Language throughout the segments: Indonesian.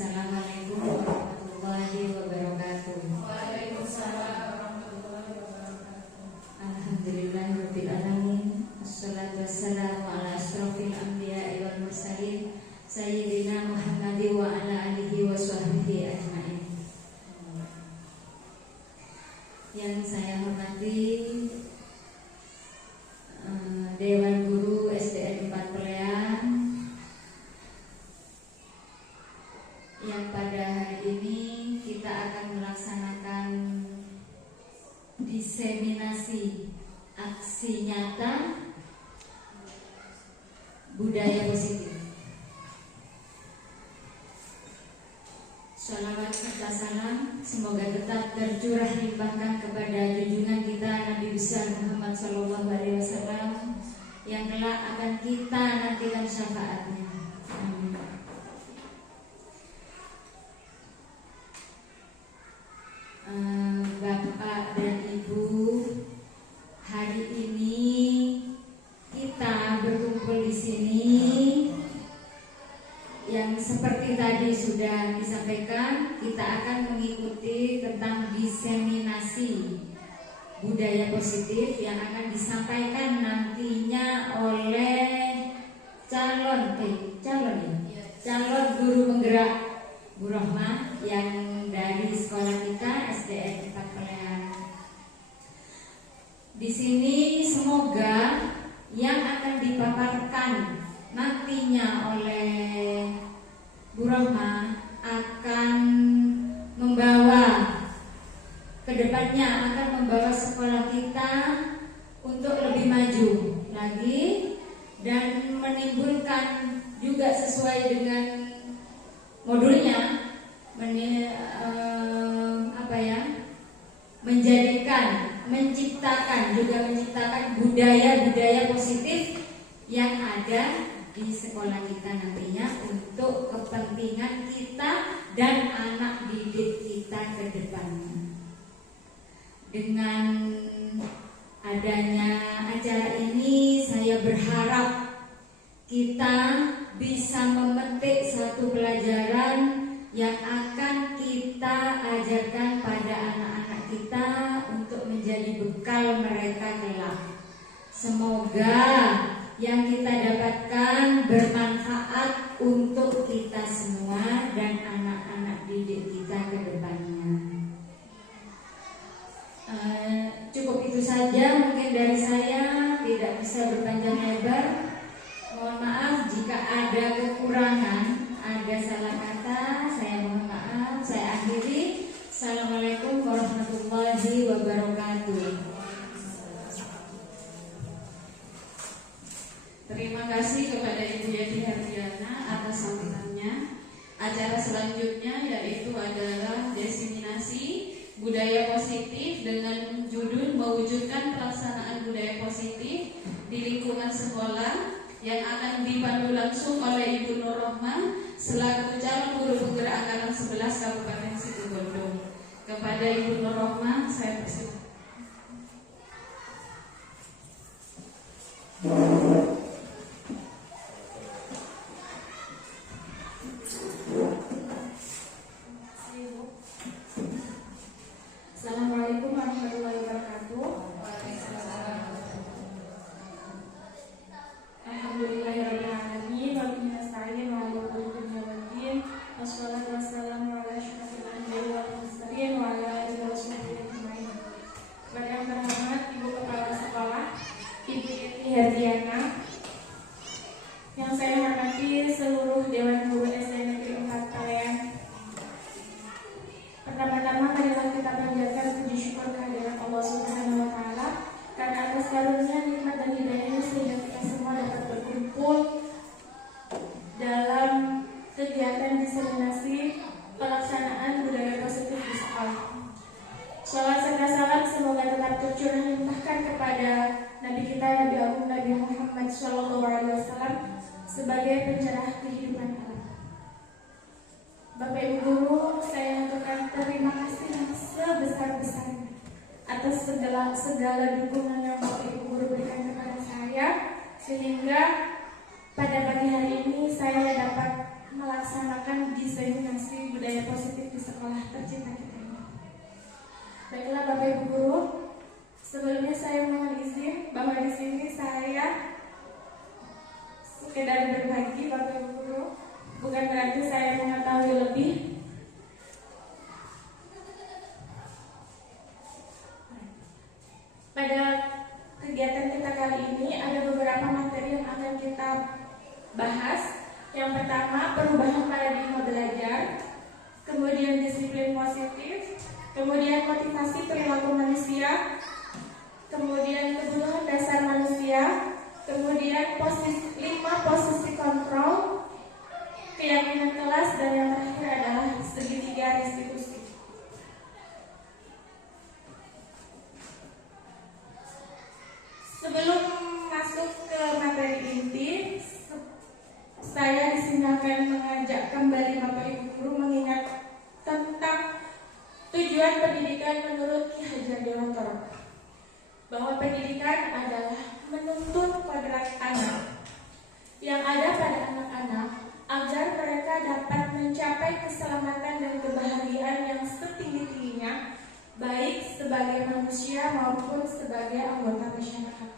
Assalamualaikum warahmatullahi wabarakatuh. Waalaikumsalam warahmatullahi wabarakatuh. Alhamdulillahirabbil alamin. Wassalatu wassalamu ala asrofil anbiya'i wal mursalin sayyidina Muhammadin wa ala alihi wa sahbihi ajmain. Yang saya hormati Dewan Guru SDN 4 Pelean, yang pada hari ini kita akan melaksanakan diseminasi aksi nyata budaya positif. Shalawat serta salam semoga tetap tercurah limpahkan kepada junjungan kita Nabi besar Muhammad SAW yang kelak akan kita nantikan syafaatnya. Amin. Bapak dan Ibu, hari ini kita berkumpul di sini yang seperti tadi sudah disampaikan, kita akan mengikuti tentang diseminasi budaya positif yang akan disampaikan nantinya oleh calon guru penggerak Bu Rohmah yang dari sekolah kita SDN 4 Pelean. Di sini semoga yang akan dipaparkan nantinya oleh Bu Rohmah akan membawa kedepannya, akan membawa sekolah kita untuk lebih maju lagi dan menimbulkan juga sesuai dengan modulnya, menciptakan budaya-budaya positif yang ada di sekolah kita nantinya untuk kepentingan kita dan anak didik kita ke depannya. Dengan adanya acara ini, saya berharap kita bisa memetik satu pelajaran yang akan kita ajarkan pada anak-anak kita untuk menjadi bekal mereka kelak. Semoga yang kita dapatkan bermanfaat untuk kita semua dan anak-anak didik kita ke depannya. Cukup itu saja mungkin dari saya, tidak bisa berpanjang lebar. Mohon maaf jika ada kekurangan, ada salah kata, saya mohon maaf. Saya akhiri. Assalamualaikum warahmatullahi wabarakatuh. Terima kasih kepada Ibu Yati Hardiana atas sambutannya. Acara selanjutnya yaitu adalah diseminasi budaya positif dengan judul mewujudkan pelaksanaan budaya positif di lingkungan sekolah yang akan dipandu langsung oleh Ibu Nur Rohmah selaku calon guru penggerak angkatan 11 Kabupaten Situbondo. Kepada Ibu Nur Rohmah saya persilakan. Assalamualaikum warahmatullahi wabarakatuh. Alhamdulillahirabbil alamin wa bihi nasta'in wa ala dunya waddin. Wassalatu wassalamu ala asyrofil anbiya'i wal mursalin wa ala alihi washabihi ajmain. Kepada yang terhormat Ibu Kepala Sekolah Ibu Yati Hardiana, yang saya hormati seluruh Dewan Guru SDN Negeri 4 Pelean. Pertama-tama marilah kita panjatkan puji syukur kehadirat Allah Subhanahu wa taala karena atas karunia, nikmat dan hidayahnya sehingga kita semua dapat berkumpul dalam kegiatan diseminasi pelaksanaan budaya positif di sekolah. Shalawat serta salam semoga tetap tercurah limpahkan kepada Nabi kita Nabi Agung Nabi Muhammad SAW sebagai pencerah kehidupan kita. Bapak Ibu Guru, saya aturkan terima kasih yang sebesar-besarnya atas segala dukungan yang Bapak Ibu Guru berikan kepada saya, sehingga pada pagi hari ini saya dapat melaksanakan diseminasi Bapak Ibu Guru, sebelumnya saya mohon izin bahwa di sini saya sekedar berbagi Bapak Ibu Guru, bukan berarti saya mengetahui lebih. Pada kegiatan kita kali ini ada beberapa materi yang akan kita bahas. Yang pertama, perubahan paradigma belajar, kemudian disiplin positif, kemudian motivasi perilaku manusia, kemudian kebutuhan dasar manusia, kemudian 5 posisi kontrol, keyakinan kelas, dan yang terakhir adalah segitiga restitusi. Sebelum masuk ke materi inti, saya di sini akan mengajak kembali Bapak Ibu Guru mengingat tentang tujuan pendidikan menurut Ki Hajar Dewantara, bahwa pendidikan adalah menuntun kodrat anak yang ada pada anak-anak agar mereka dapat mencapai keselamatan dan kebahagiaan yang setinggi-tingginya, baik sebagai manusia maupun sebagai anggota masyarakat.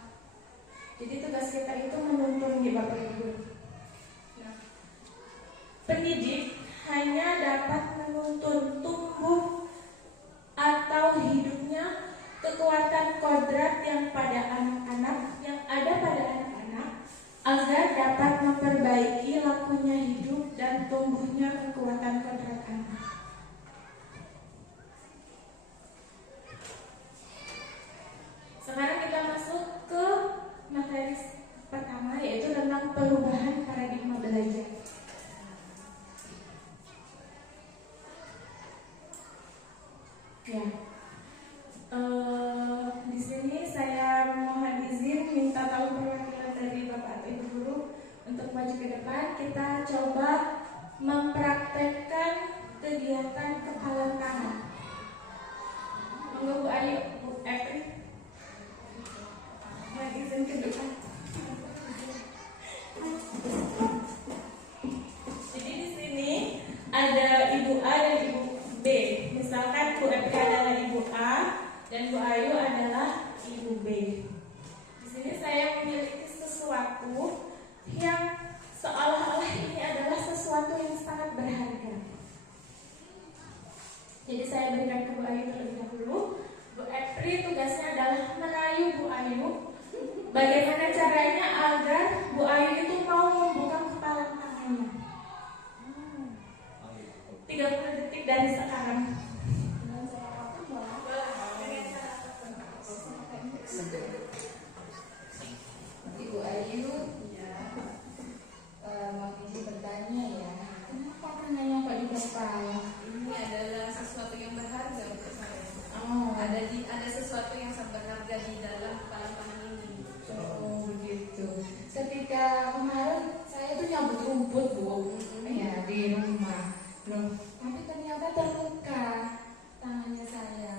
Jadi tugas kita itu menuntun di Bapak Ibu Guru. Pendidik hanya dapat menuntun tumbuh atau hidupnya kekuatan kodrat yang pada anak-anak, yang ada pada anak-anak, agar dapat memperbaiki lakunya hidup dan tumbuhnya kekuatan kodrat anak. Sekarang kita masuk ke materi pertama, yaitu tentang perubahan paradigma belajar. Ya, di sini saya mohon izin minta tolong perwakilan dari Bapak Ibu Guru untuk maju ke depan. Kita coba mempraktekkan kegiatan kepalan tangan. Monggo Bu Ayu, Bu Evi, mohon izin ke depan. Jadi di sini ada Ibu A dan Ibu B. Misalkan Bu Evi adalah Ibu A dan Bu Ayu adalah Ibu B. Di sini saya memiliki sesuatu yang seolah-olah ini adalah sesuatu yang sangat berharga. Jadi saya berikan ke Bu Ayu terlebih dahulu. Bu Evi tugasnya adalah merayu Bu Ayu. Bagaimana caranya agar Bu Ayu itu mau membuka kepala tangannya? 30 detik dari sekarang. Ibu Ayu, mau izin bertanya ya, kenapa tangannya kok di kepala? Ini adalah sesuatu yang berharga untuk saya. Oh, Ada sesuatu yang sangat berharga di dalam kepala tangan ini. oh begitu. Ketika kemarin saya tuh nyabut rumput Bu, ya di rumah. Loh, tapi ternyata terluka tangannya saya.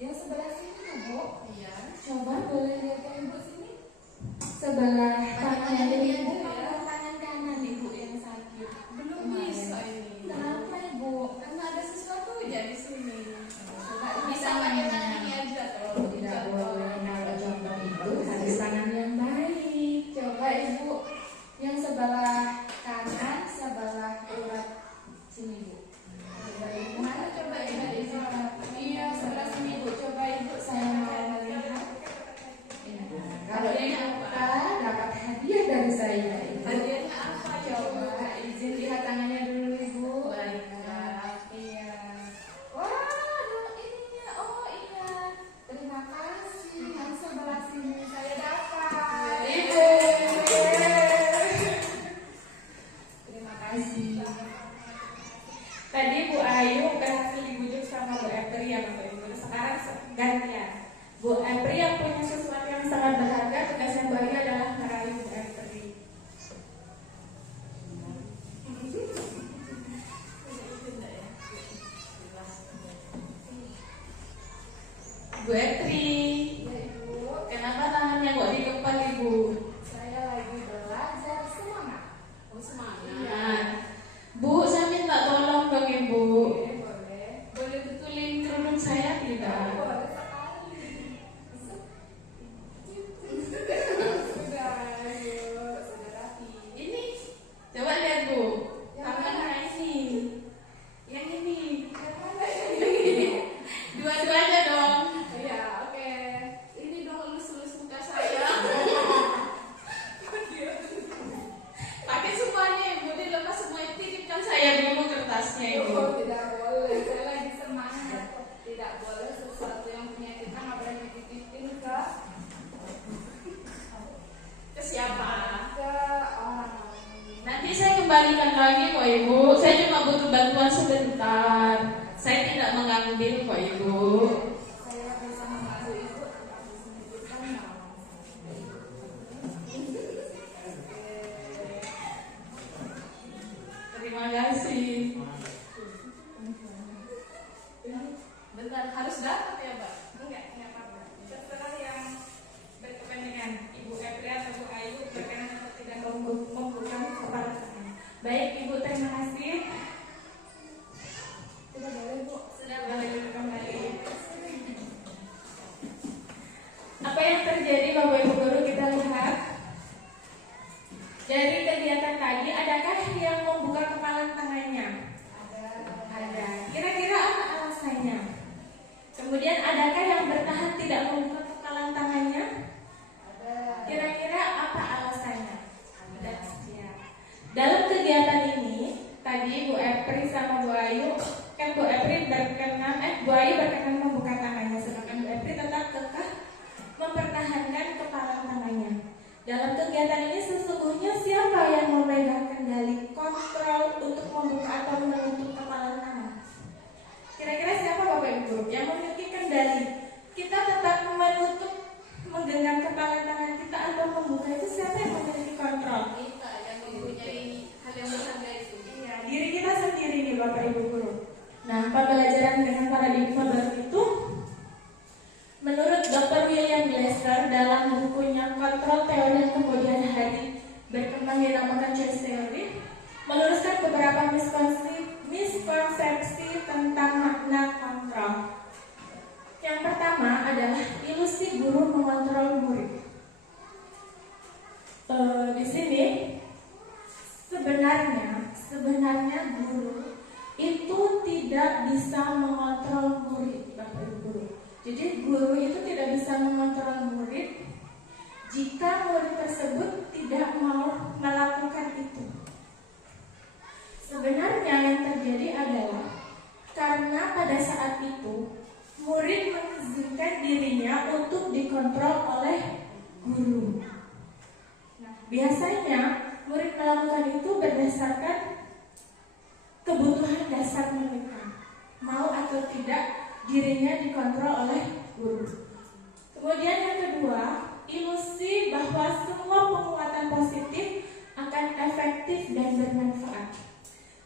Yang sebelah sini Bu. Iya. Coba boleh lihat ke Ibu sini. Sebelah tangannya Ibu, tangan kanan Ibu yang sakit. Belum Kemarin. bisa ini. Kenapa Ibu? Karena ada sesuatu ya di sini. Coba Bisa pakai tangan ini aja kalau tidak boleh naruh contoh itu harus tangan yang baik. Coba Ibu yang sebelah kanan, sebelah urat sini Bu. Mana coba Ibu di sini? Iya sebelah sini Bu. Coba Ibu saya mau melihat. Kalau ini apa? Dapat hadiah dari saya Ibu. Hadiahnya apa? Coba izin lihat tangannya dulu Ibu. Baiklah. Iya. Wah, ada ininya. Oh iya. Terima kasih. Yang sebelah sini saya dapat. Ibu. Terima kasih. Tadi Bu Ayu berhasil dibujuk sama Bu Epri ya Bapak Ibu. Sekarang gantian. Bu Epri yang punya sesuatu yang sangat berharga, tugasnya Bu Ayu adalah merayu Bu Epri. Bu Epri, kenapa tangannya kok dikepal Ibu? Saya lagi belajar semangat. Oh, semangat. Iya. Bu, saya minta tolong dong Ibu. Boleh. Boleh betulin kerudung saya tidak? Boleh sekali. kelasnya Ibu. Tidak boleh, saya lagi semangat. Tidak boleh sesuatu yang punya kita nggak boleh dititipin ke Siapa? ke orang lain. Nanti saya kembalikan lagi kok Ibu. Saya cuma butuh bantuan sebentar. Saya tidak mengambil kok Ibu. Saya bisa membantu ibu tidak bisa menitipkan nama. Terima kasih. Bentar, harus dapat ya Mbak? Enggak apa-apa. Terserah yang berkepentingan. Ibu Epri atau Bu Ayu berkenan atau tidak membuka kepala tangan. Baik Ibu, terima kasih. Tidak boleh bu. Sudah boleh kembali. Apa yang terjadi Bapak Ibu Guru, kita lihat dari kegiatan tadi, adakah yang membuka kepala tangannya? Ada. Kira-kira apa alasannya? Kemudian adakah yang bertahan tidak membuka kepala tangannya? Kira-kira apa alasannya? Ada. Ya. Dalam kegiatan ini, tadi Bu Epri sama Bu Ayu, kan Bu Epri berkenan, Bu Ayu berkenan membuka tangannya, sedangkan Bu Epri tetap kekeh mempertahankan kepala tangannya. Dalam kegiatan ini sesungguhnya siapa yang memegang kendali kontrol untuk membuka atau menutup kepala tangan? Kira-kira siapa Bapak Ibu yang memiliki kendali? Kita tetap menutup, menggenggam kepala tangan kita atau membuka, itu siapa yang memiliki kontrol? Kita yang mempunyai hal yang berharga itu. Iya, diri kita sendiri nih Bapak Ibu Guru. Nah, pembelajaran dengan paradigma baru itu menurut Dr. William Glasser dalam bukunya Kontrol Teori yang kemudian hari berkembang dinamakan Choice Theory, meluruskan beberapa miskonsepsi tentang makna kontrol. Yang pertama adalah ilusi guru mengontrol murid. Di sini sebenarnya guru itu tidak bisa mengontrol murid, Bapak Ibu Guru. Jadi guru itu tidak bisa mengontrol murid jika murid tersebut tidak mau melakukan itu. Sebenarnya yang terjadi adalah karena pada saat itu murid mengizinkan dirinya untuk dikontrol oleh guru. Nah, biasanya murid melakukan itu berdasarkan kebutuhan dasar mereka, mau atau tidak dirinya dikontrol oleh guru. Kemudian yang kedua, ilusi bahwa semua penguatan positif akan efektif dan bermanfaat.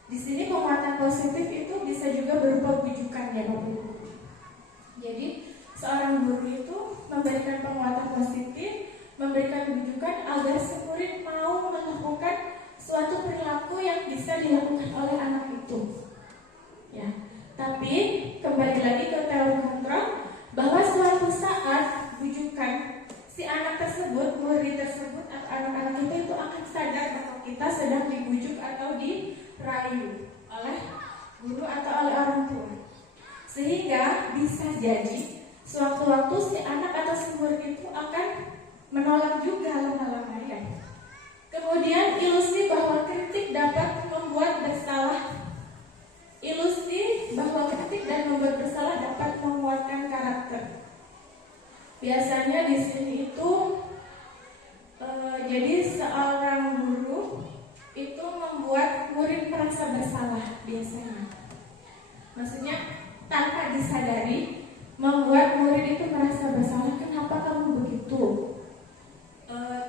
Di sini penguatan positif itu bisa juga berupa bujukan ya Bapak Ibu. Jadi seorang guru itu memberikan penguatan positif, memberikan bujukan agar si murid mau melakukan suatu perilaku yang bisa dilakukan oleh anak itu. Ya. Tapi kembali lagi ke teori kontrol, bahwa suatu saat bujukan si anak tersebut, murid tersebut atau anak-anak itu akan sadar bahwa kita sedang dibujuk atau dirayu oleh guru atau oleh orang tua. Sehingga bisa jadi sewaktu-waktu si anak atau si murid itu akan menolak juga lama-lama ya. Kemudian ilusi bahwa kritik dapat membuat bersalah. Ilusi bahwa kritik dan membuat bersalah dapat menguatkan karakter. Biasanya di sini itu jadi seorang guru itu membuat murid merasa bersalah biasanya. Maksudnya tanpa disadari membuat murid itu merasa bersalah. Kenapa kamu begitu?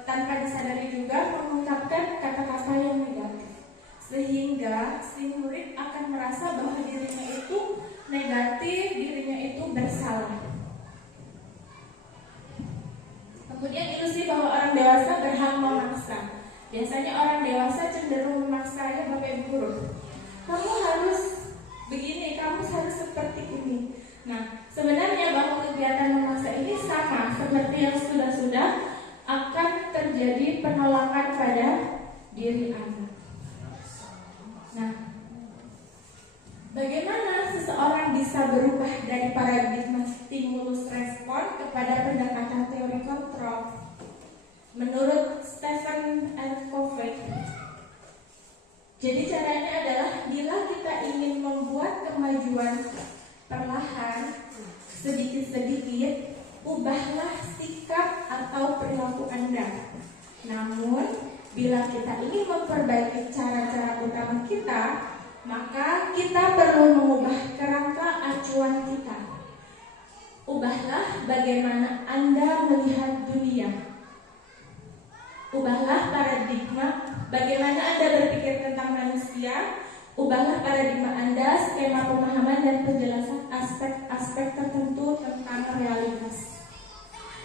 Tanpa disadari juga mengungkapkan kata-kata yang negatif, sehingga si murid akan merasa bahwa dirinya itu negatif, dirinya itu bersalah. Kemudian ilusi bahwa orang dewasa berhak memaksa. Biasanya orang dewasa cenderung memaksa ya Bapak Ibu Guru. Kamu harus begini, kamu harus seperti ini. Nah, sebenarnya bahwa kegiatan memaksa ini sama seperti yang sudah-sudah akan terjadi penolakan pada diri anak. Nah, bagaimana seseorang bisa berubah dari paradigma stimulus respon kepada pendekatan teori kontrol? Menurut Stephen R. Covey, jadi caranya adalah bila kita ingin sedikit, ubahlah sikap atau perilaku Anda. Namun, bila kita ingin memperbaiki cara-cara utama kita, maka kita perlu mengubah kerangka acuan kita. Ubahlah bagaimana Anda melihat dunia. Ubahlah paradigma bagaimana Anda berpikir tentang manusia. Ubahlah paradigma Anda, skema pemahaman dan penjelasan aspek-aspek tertentu tentang realitas.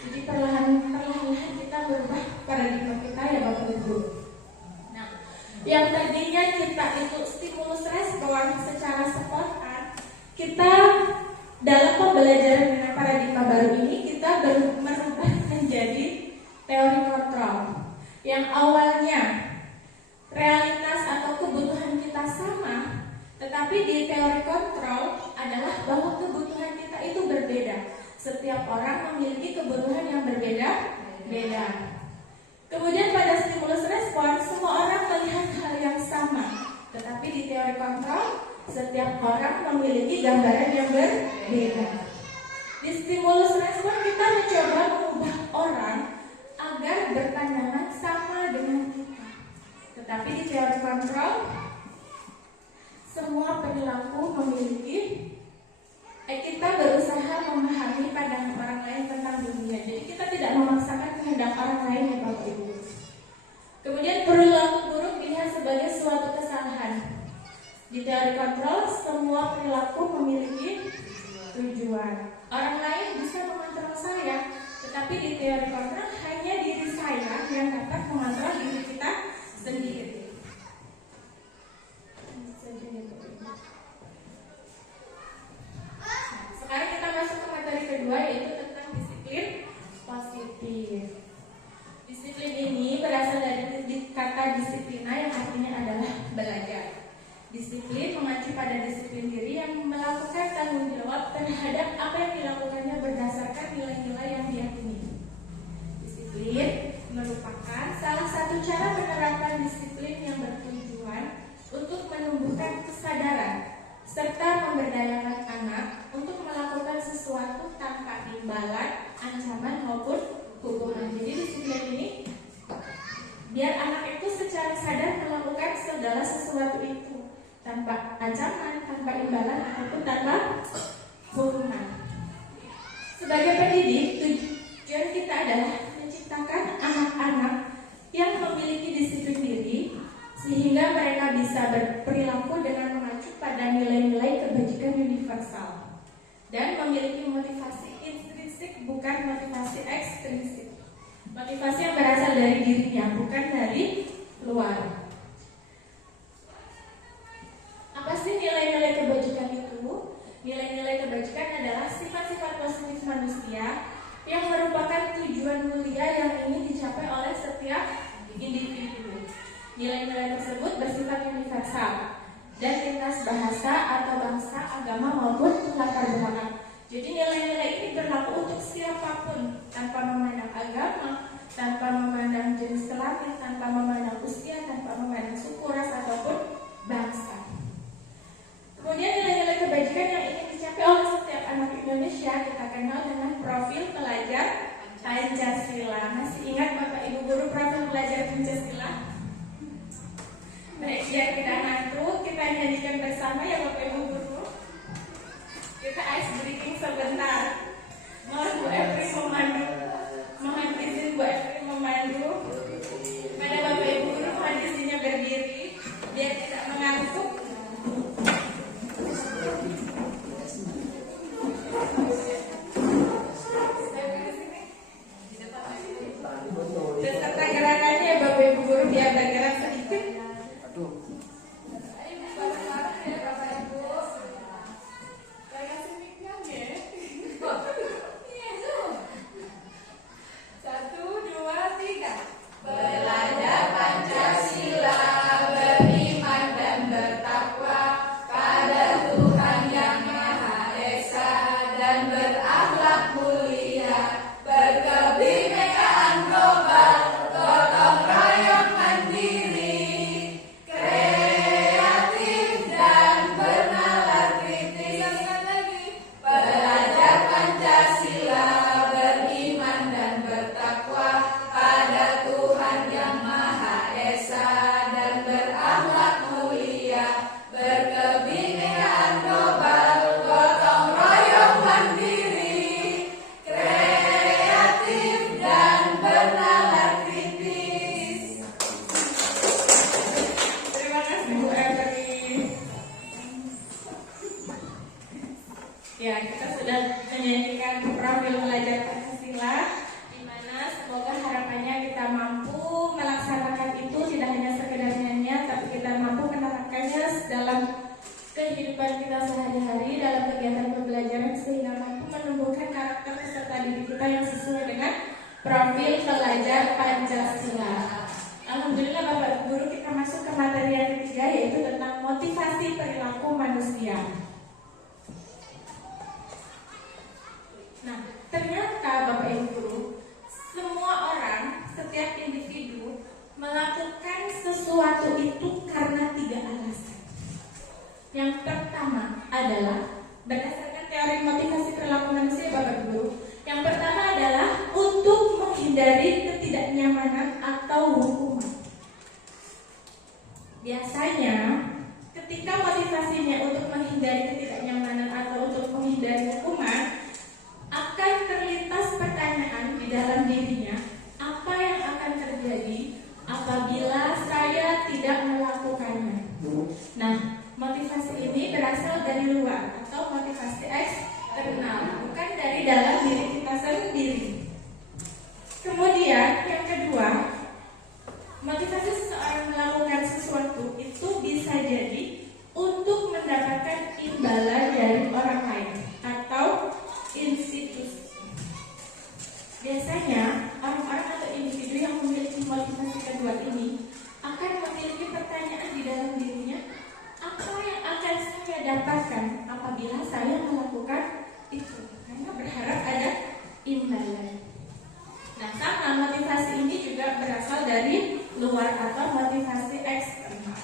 Jadi perlahan-lahan kita berubah paradigma kita ya Bapak Ibu. Nah, yang tadinya kita itu stimulus respon secara spontan, kita dalam pembelajaran dengan paradigma baru ini kita merubah menjadi teori kontrol. Yang awalnya realitas atau kebutuhan kita sama, tetapi di teori kontrol adalah bahwa kebutuhan kita itu berbeda. Setiap orang memiliki kebutuhan yang berbeda-beda. Kemudian pada stimulus respon, semua orang melihat hal yang sama. Tetapi di teori kontrol, setiap orang memiliki gambaran yang berbeda. Di stimulus respon kita mencoba mengubah orang agar berpandangan sama dengan kita. Tetapi di teori kontrol, semua perilaku memiliki kita berusaha memahami pandangan orang lain tentang dunia. Jadi kita tidak memaksakan kehendak orang lain ya Bapak Ibu. Kemudian perilaku buruk dilihat sebagai suatu kesalahan. Di teori kontrol, semua perilaku memiliki tujuan. Orang lain bisa mengontrol saya, tetapi di teori kontrol hanya diri saya yang dapat mengontrol diri kita sendiri. Sekarang kita masuk ke materi kedua, yaitu tentang disiplin positif. Disiplin ini berasal dari kata disiplina yang artinya adalah belajar. Disiplin mengacu pada disiplin diri yang melakukan tanggung jawab terhadap apa yang dilakukannya berdasarkan nilai-nilai yang diyakini. Disiplin merupakan salah satu cara menerapkan disiplin yang bertujuan untuk menumbuhkan kesadaran serta memberdayakan anak untuk melakukan sesuatu tanpa imbalan, ancaman maupun hukuman. Jadi disiplin ini biar anak itu secara sadar melakukan segala sesuatu itu tanpa ancaman, tanpa imbalan ataupun tanpa hukuman. Sebagai pendidik, tujuan kita adalah menciptakan anak-anak yang memiliki disiplin diri sehingga mereka bisa berperilaku dengan mengacu pada nilai-nilai kebajikan universal dan memiliki motivasi intrinsik bukan motivasi ekstrinsik. Motivasi yang berasal dari dirinya bukan dari luar. Apa sih nilai-nilai kebajikan itu? Nilai-nilai kebajikan adalah sifat-sifat positif manusia yang merupakan tujuan mulia yang ingin dicapai oleh setiap individu. Nilai-nilai tersebut bersifat universal dan lintas bahasa atau bangsa, agama maupun latar belakang. Jadi nilai-nilai ini berlaku untuk siapapun tanpa memandang agama, tanpa memandang jenis kelamin, tanpa memandang usia, tanpa memandang suku, ras ataupun bangsa. Kemudian nilai-nilai kebajikan yang ingin dicapai oleh setiap anak Indonesia kita kenal dengan profil pelajar Pancasila. Masih ingat Bapak Ibu guru profil pelajar Pancasila? Baik, biar tidak ngantuk, kita nyanyikan bersama ya Bapak Ibu guru. Kita ice breaking sebentar. Mohon Bu Efri memandu. Mohon izin Bu Efri memandu. Pada Bapak Ibu guru kondisinya berdiri biar tidak mengantuk. Beserta gerakannya Bapak Ibu guru biar bergerak sedikit. Aduh. Ya, kita sudah menyanyikan profil pelajar Pancasila, di mana semoga harapannya kita mampu melaksanakan itu tidak hanya sekedar nyanyi, tapi kita mampu menerapkannya dalam kehidupan kita sehari-hari, dalam kegiatan pembelajaran, sehingga mampu menumbuhkan karakter peserta didik kita yang sesuai dengan profil pelajar Pancasila. Alhamdulillah Bapak Guru, kita masuk ke materi yang ketiga, yaitu tentang motivasi perilaku manusia. Nah, ternyata Bapak Ibu Guru, semua orang, setiap individu melakukan sesuatu itu karena 3 alasan. Yang pertama adalah berdasarkan teori motivasi perilaku manusia Bapak Guru. Yang pertama adalah untuk menghindari ketidaknyamanan atau hukuman. Biasanya ketika motivasinya untuk menghindari ketidaknyamanan atau untuk menghindari hukuman, akan terlintas pertanyaan di dalam dirinya, apa yang akan terjadi apabila saya tidak melakukannya. Nah, motivasi ini berasal dari luar atau motivasi eksternal, bukan dari dalam diri kita sendiri. Kemudian yang kedua, motivasi seseorang melakukan sesuatu itu bisa jadi untuk mendapatkan imbalan dari orang lain atau institusi. Biasanya orang-orang atau individu yang memiliki motivasi kedua ini akan memiliki pertanyaan di dalam dirinya, apa yang akan saya dapatkan apabila saya melakukan itu, karena berharap ada imbalan. Nah, sama motivasi ini juga berasal dari luar atau motivasi eksternal.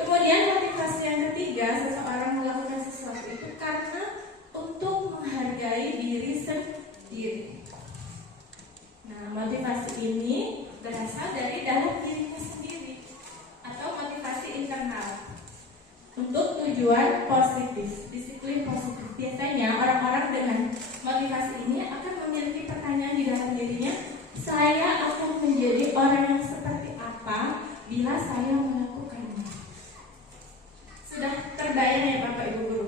Kemudian motivasi yang ketiga, seseorang melakukan sesuatu itu karena untuk menghargai diri sendiri. Nah, motivasi ini berasal dari dalam dirinya sendiri atau motivasi internal untuk tujuan positif, disiplin positif. Biasanya orang-orang dengan motivasi ini akan memiliki pertanyaan di dalam dirinya, saya akan menjadi orang yang seperti apa bila saya melakukannya. Sudah terbayang ya Bapak Ibu Guru?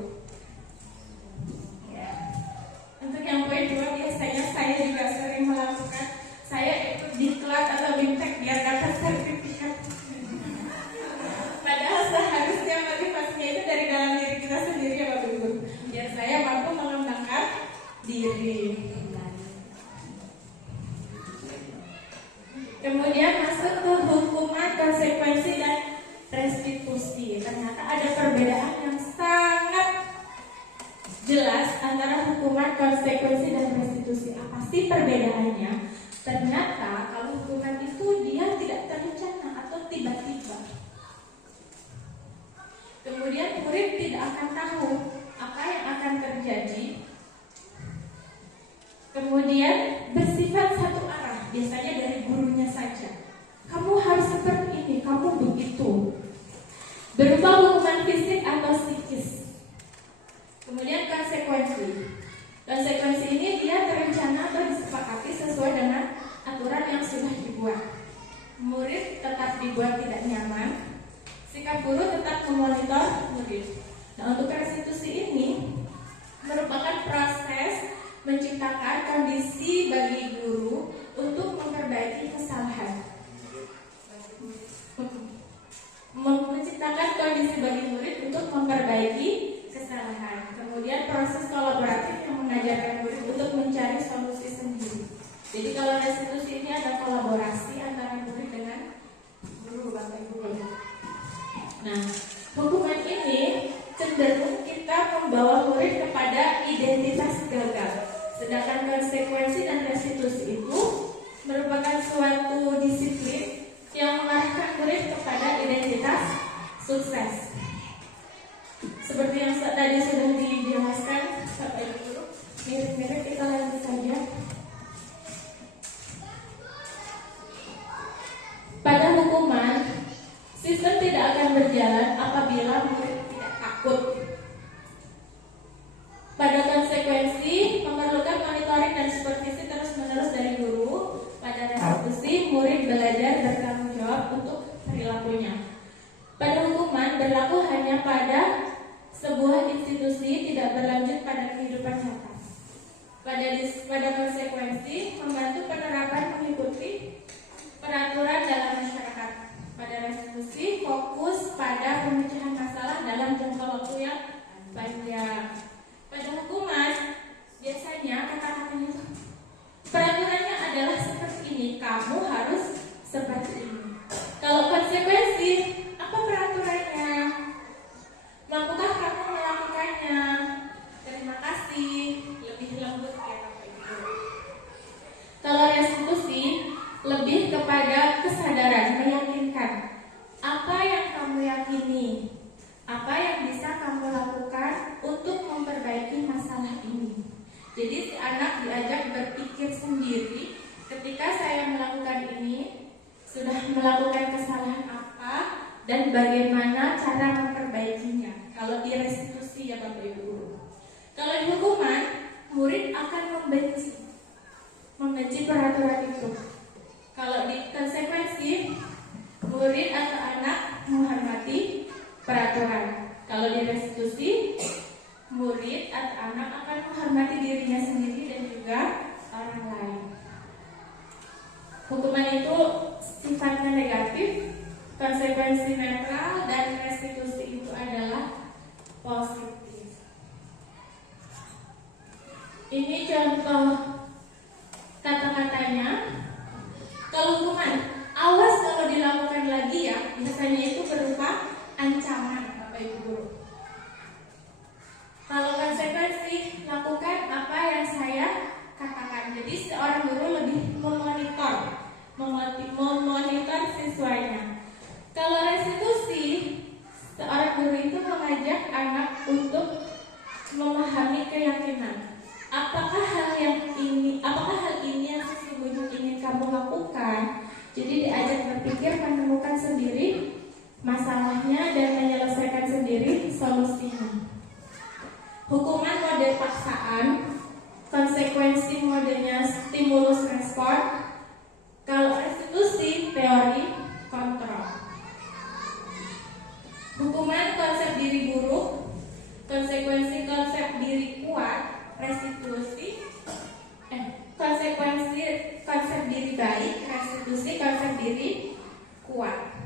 Untuk yang poin 2, biasanya saya juga sering melakukan, saya ikut diklat atau bimtek biar dapat sertifikat. Padahal seharusnya motivasinya itu dari dalam diri kita sendiri ya Bapak Ibu, biar saya mampu mengembangkan diri. Kemudian masuk ke hukuman, konsekuensi, dan restitusi. Ternyata ada perbedaan yang sangat jelas antara hukuman, konsekuensi, dan restitusi. Apa sih perbedaannya? Ternyata kalau hukuman itu dia tidak terencana atau tiba-tiba. Kemudian murid tidak akan tahu apa yang akan terjadi. Kemudian bersifat satu arah, biasanya dari gurunya saja. Kamu harus seperti ini, kamu begitu. Berupa hukuman fisik atau psikis. Kemudian konsekuensi. Konsekuensi ini dia terencana atau disepakati sesuai dengan aturan yang sudah dibuat. Murid tetap dibuat tidak nyaman, sikap guru tetap memonitor murid. Nah, untuk restitusi ini merupakan proses menciptakan kondisi bagi guru untuk memperbaiki kesalahan. Menciptakan kondisi bagi murid untuk memperbaiki kesalahan. Kemudian proses kolaboratif yang mengajarkan murid untuk mencari solusi sendiri. Jadi kalau restitusi ini ada kolaborasi antara murid dengan guru, Bapak Ibu. Nah, hukuman ini cenderung kita membawa murid kepada identitas gagal. Sedangkan konsekuensi dan restitusi itu merupakan suatu disiplin yang mengarahkan murid kepada identitas sukses. Seperti yang tadi sudah dijelaskan Bapak Ibu Guru, mirip-mirip, kita lanjut saja. Pada hukuman, sistem tidak akan berjalan apabila murid tidak takut. Pada konsekuensi, memerlukan monitoring dan supervisi terus-menerus dari guru. Pada restitusi, murid belajar bertanggung jawab untuk perilakunya. Pada hukuman, berlaku hanya pada sebuah institusi tidak berlanjut pada kehidupan nyata. Pada konsekuensi, membantu penerapan mengikuti peraturan dalam masyarakat. Pada restitusi, fokus pada pemecahan masalah dalam jangka waktu yang panjang. Pada hukuman, biasanya kata-katanya itu peraturannya adalah seperti ini, kamu harus seperti ini. Kalau konsekuensi, apa peraturannya? Mampukah kamu melakukannya? Terima kasih. Lebih lembut kayak Bapak Ibu. Kalau restitusi, lebih kepada kesadaran, meyakinkan apa yang kamu yakini, apa yang bisa kamu lakukan untuk memperbaiki masalah ini. Jadi si anak diajak berpikir sendiri, ketika saya melakukan ini, sudah melakukan kesalahan apa dan bagaimana cara memperbaikinya. Kalau di restitusi ya Bapak Ibu Guru. Kalau di hukuman, murid akan membenci peraturan itu. Kalau di konsekuensi, murid atau anak menghormati peraturan. Kalau di restitusi, murid atau anak akan menghormati dirinya sendiri dan juga orang lain. Hukuman itu sifatnya negatif, konsekuensi netral, dan restitusi itu adalah positif. Ini contoh kata-katanya. Kalau hukuman, awas kalau dilakukan lagi ya, biasanya itu berupa ancaman Bapak Ibu Guru. Kalau konsekuensi, lakukan apa yang saya katakan. Jadi seorang guru lebih memonitor siswanya. Kalau restitusi, seorang guru itu mengajak anak untuk memahami keyakinan. Apakah hal ini yang sesungguhnya ingin kamu lakukan? Jadi diajak berpikir, menemukan sendiri masalahnya dan menyelesaikan sendiri solusinya. Hukuman mode paksaan, konsekuensi modenya stimulus respon. Kalau restitusi, teori kontrol. Hukuman konsep diri buruk, konsekuensi konsep diri kuat. Restitusi konsekuensi konsep diri baik, restitusi konsep diri kuat.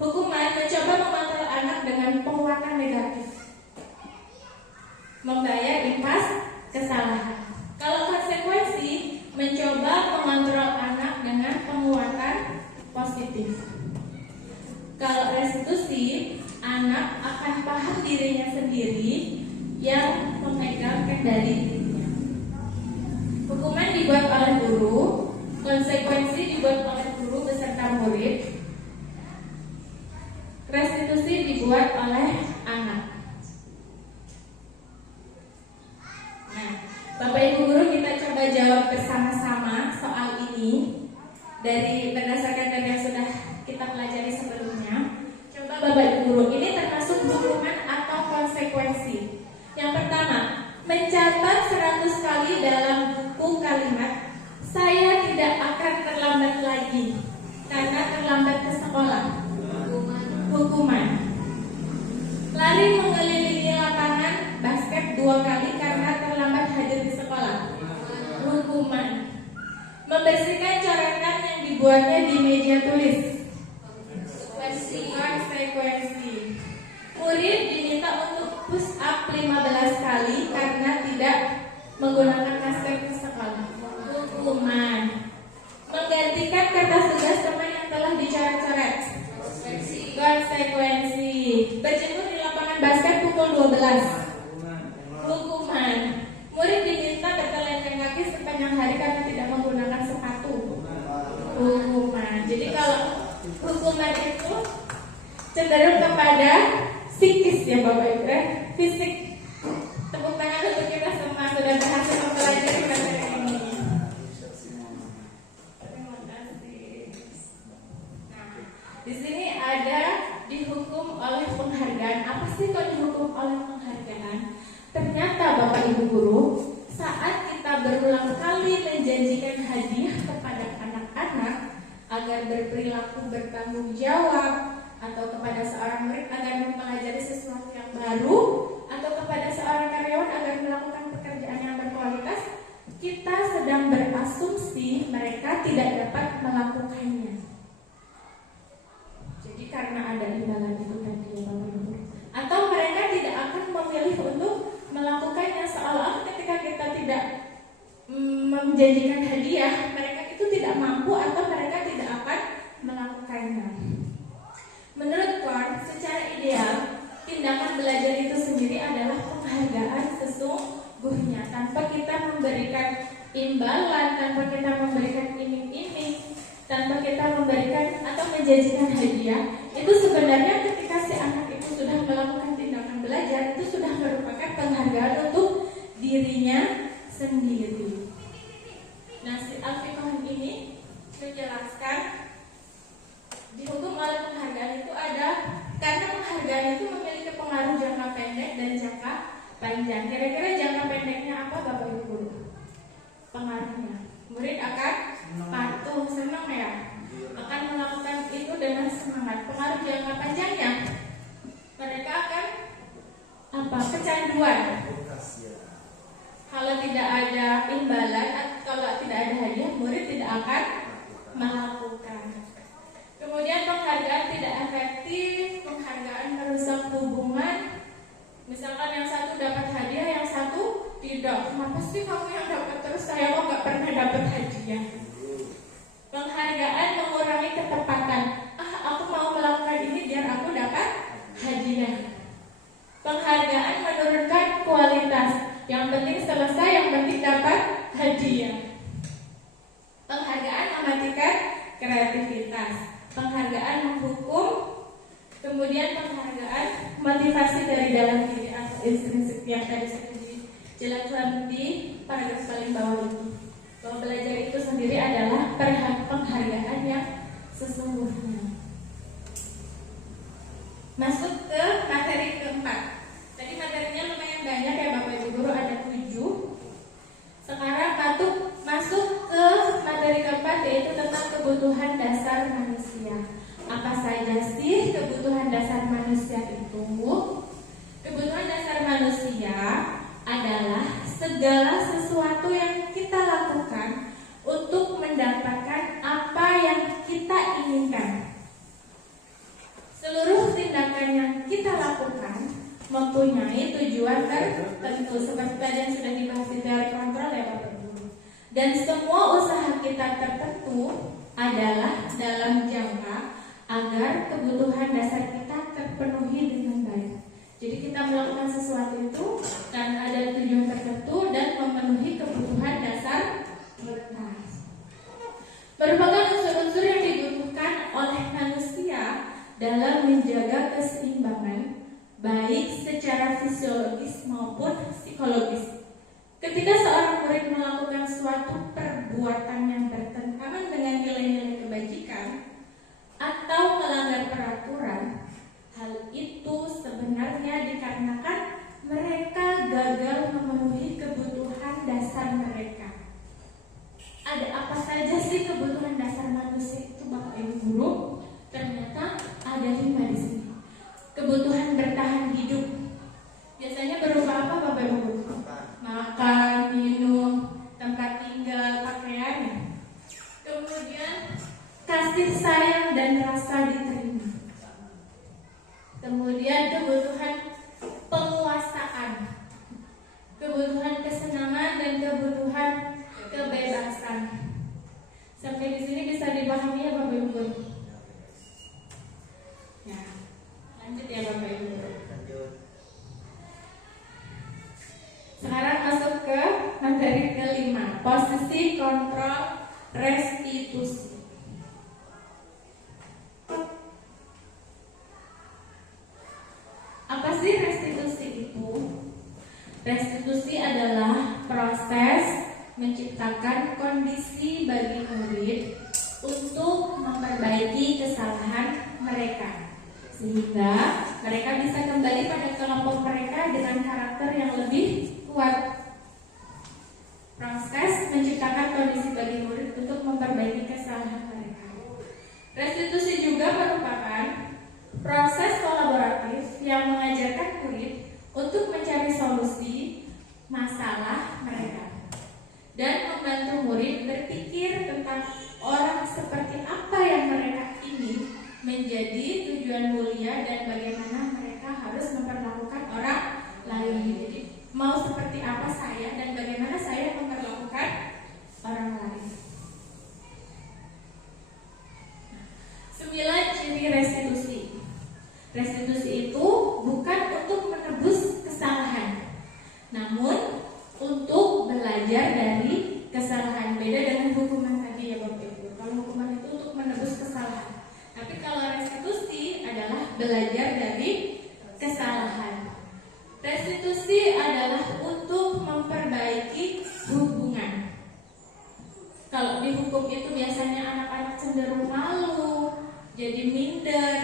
Hukuman mencoba mengontrol anak dengan penguatan negatif, membayar impas kesalahan. Kalau konsekuensi mencoba mengontrol anak dengan penguatan positif. Kalau restitusi, anak akan paham dirinya sendiri yang memegang kendali dirinya. Hukuman dibuat oleh guru, konsekuensi dibuat oleh guru beserta murid, restitusi dibuat oleh anak. Nah, Bapak Ibu Guru, kita coba jawab bersama-sama soal ini dari berdasarkan dari yang sudah kita pelajari sebelumnya. Coba Bapak Ibu Guru, ini termasuk hukuman atau konsekuensi? Yang pertama, mencatat 100 kali dalam buku kalimat saya tidak akan terlambat lagi karena terlambat ke sekolah. Hukuman. Lari mengelilingi lapangan basket 2 kali karena terlambat hadir di sekolah. Hukuman. Membersihkan coretan yang dibuatnya di meja tulis. Konsekuensi. Murid diminta untuk push up 15 kali karena tidak menggunakan masker ke sekolah. Hukuman. Menggantikan kertas tugas teman yang telah dicoret-coret. Konsekuensi. Berjemur di lapangan basket pukul 12. Hukuman. Murid diminta bertelanjang kaki sepanjang hari karena tidak menggunakan sepatu. Hukuman. Jadi kalau hukuman itu cenderung kepada psikis ya Bapak Ibu, fisik. Tepuk tangan untuk kita semua sudah berhasil mempelajari materi ini. Terima kasih. Nah, di sini ada dihukum oleh penghargaan. Apa sih kok dihukum oleh penghargaan? Ternyata Bapak Ibu Guru, saat kita berulang kali menjanjikan hadiah kepada anak-anak agar berperilaku bertanggung jawab, atau kepada seorang murid agar mempelajari sesuatu yang menjanjikan hadiah, mereka itu tidak mampu atau mereka tidak akan melakukannya. Menurut Korn, secara ideal, tindakan belajar itu sendiri adalah penghargaan sesungguhnya, tanpa kita memberikan imbalan, tanpa kita memberikan iming-iming, tanpa kita memberikan atau menjanjikan hadiah. Itu sebenarnya ketika si anak itu sudah melakukan tindakan belajar, itu sudah merupakan penghargaan untuk dirinya sendiri. Nah, si Al-Fiqh ini menjelaskan dihukum oleh penghargaan itu ada karena penghargaan itu memiliki pengaruh jangka pendek dan jangka panjang. Kira-kira jangka pendeknya apa, Bapak Ibu Guru? Pengaruhnya murid akan patuh, senang ya, akan melakukan itu dengan semangat. Pengaruh jangka panjangnya mereka akan apa? Kecanduan. Kalau tidak ada imbalan, kalau tidak ada hadiah, murid tidak akan melakukan. Kemudian penghargaan tidak efektif, penghargaan merusak hubungan. Misalkan yang satu dapat hadiah, yang satu tidak. Kenapa sih kamu yang dapat terus, saya kok nggak pernah dapat hadiah? Penghargaan mengurangi ketepatan. Aku mau melakukan ini biar aku dapat hadiah. Penghargaan menurunkan kualitas. Yang penting selesai, yang penting dapat hadiah. Penghargaan mematikan kreativitas. Penghargaan menghukum. Kemudian penghargaan motivasi dari dalam diri atau intrinsik yang tadi saya jelaskan di paragraf paling bawah itu. Bahwa belajar itu sendiri adalah penghargaan yang sesungguhnya. Masuk ke materi keempat. Tadi materinya lumayan banyak ya Bapak Ibu Guru, ada 7. Sekarang masuk ke materi keempat, yaitu tentang kebutuhan dasar manusia. Apa saja sih kebutuhan dasar manusia itu? Kebutuhan dasar manusia adalah segala sesuatu yang kita lakukan untuk mendapatkan apa yang kita inginkan. Seluruh tindakan yang kita lakukan mempunyai tujuan tertentu, seperti tadi yang sudah dibahas di teori kontrol ya Bapak Ibu. Dan semua usaha kita tertentu adalah dalam jangka agar kebutuhan dasar kita terpenuhi dengan baik. Jadi kita melakukan sesuatu itu karena ada tujuan tertentu dan memenuhi kebutuhan dasar kita. Merupakan unsur-unsur yang dibutuhkan oleh manusia dalam menjaga keseimbangan baik secara fisiologis maupun psikologis. Ketika seorang murid melakukan suatu perbuatan yang bertentangan dengan nilai-nilai kebajikan atau melanggar peraturan, hal itu sebenarnya dikarenakan mereka gagal memenuhi kebutuhan dasar mereka. Ada apa saja sih kebutuhan dasar manusia itu Bapak Ibu Guru? Ternyata ada 5 di sini. Kebutuhan bertahan hidup. Biasanya berupa apa Bapak Ibu Guru? Makan, minum, tempat tinggal, pakaian. Kemudian kasih sayang dan rasa diterima. Kemudian kebutuhan penguasaan, kebutuhan kesenangan dan kebutuhan kebebasan. Sampai di sini bisa dipahami ya Bapak Ibu Guru? Ya, lanjut ya Bapak Ibu Guru. Sekarang masuk ke materi kelima, posisi kontrol restitusi. Apa sih restitusi itu? Restitusi adalah proses menciptakan kondisi bagi murid untuk memperbaiki kesalahan mereka, sehingga mereka bisa kembali pada kelompok mereka dengan karakter yang lebih kuat. Proses menciptakan kondisi bagi murid untuk memperbaiki kesalahan mereka. Restitusi juga merupakan proses kolaboratif yang mengajarkan murid untuk mencari solusi masalah mereka dan membantu murid berpikir tentang orang seperti apa yang mereka ingin menjadi tujuan mulia dan bagaimana mereka Tapi kalau restitusi adalah belajar dari kesalahan. Restitusi adalah untuk memperbaiki hubungan. Kalau di hukum itu biasanya anak-anak cenderung malu, jadi minder.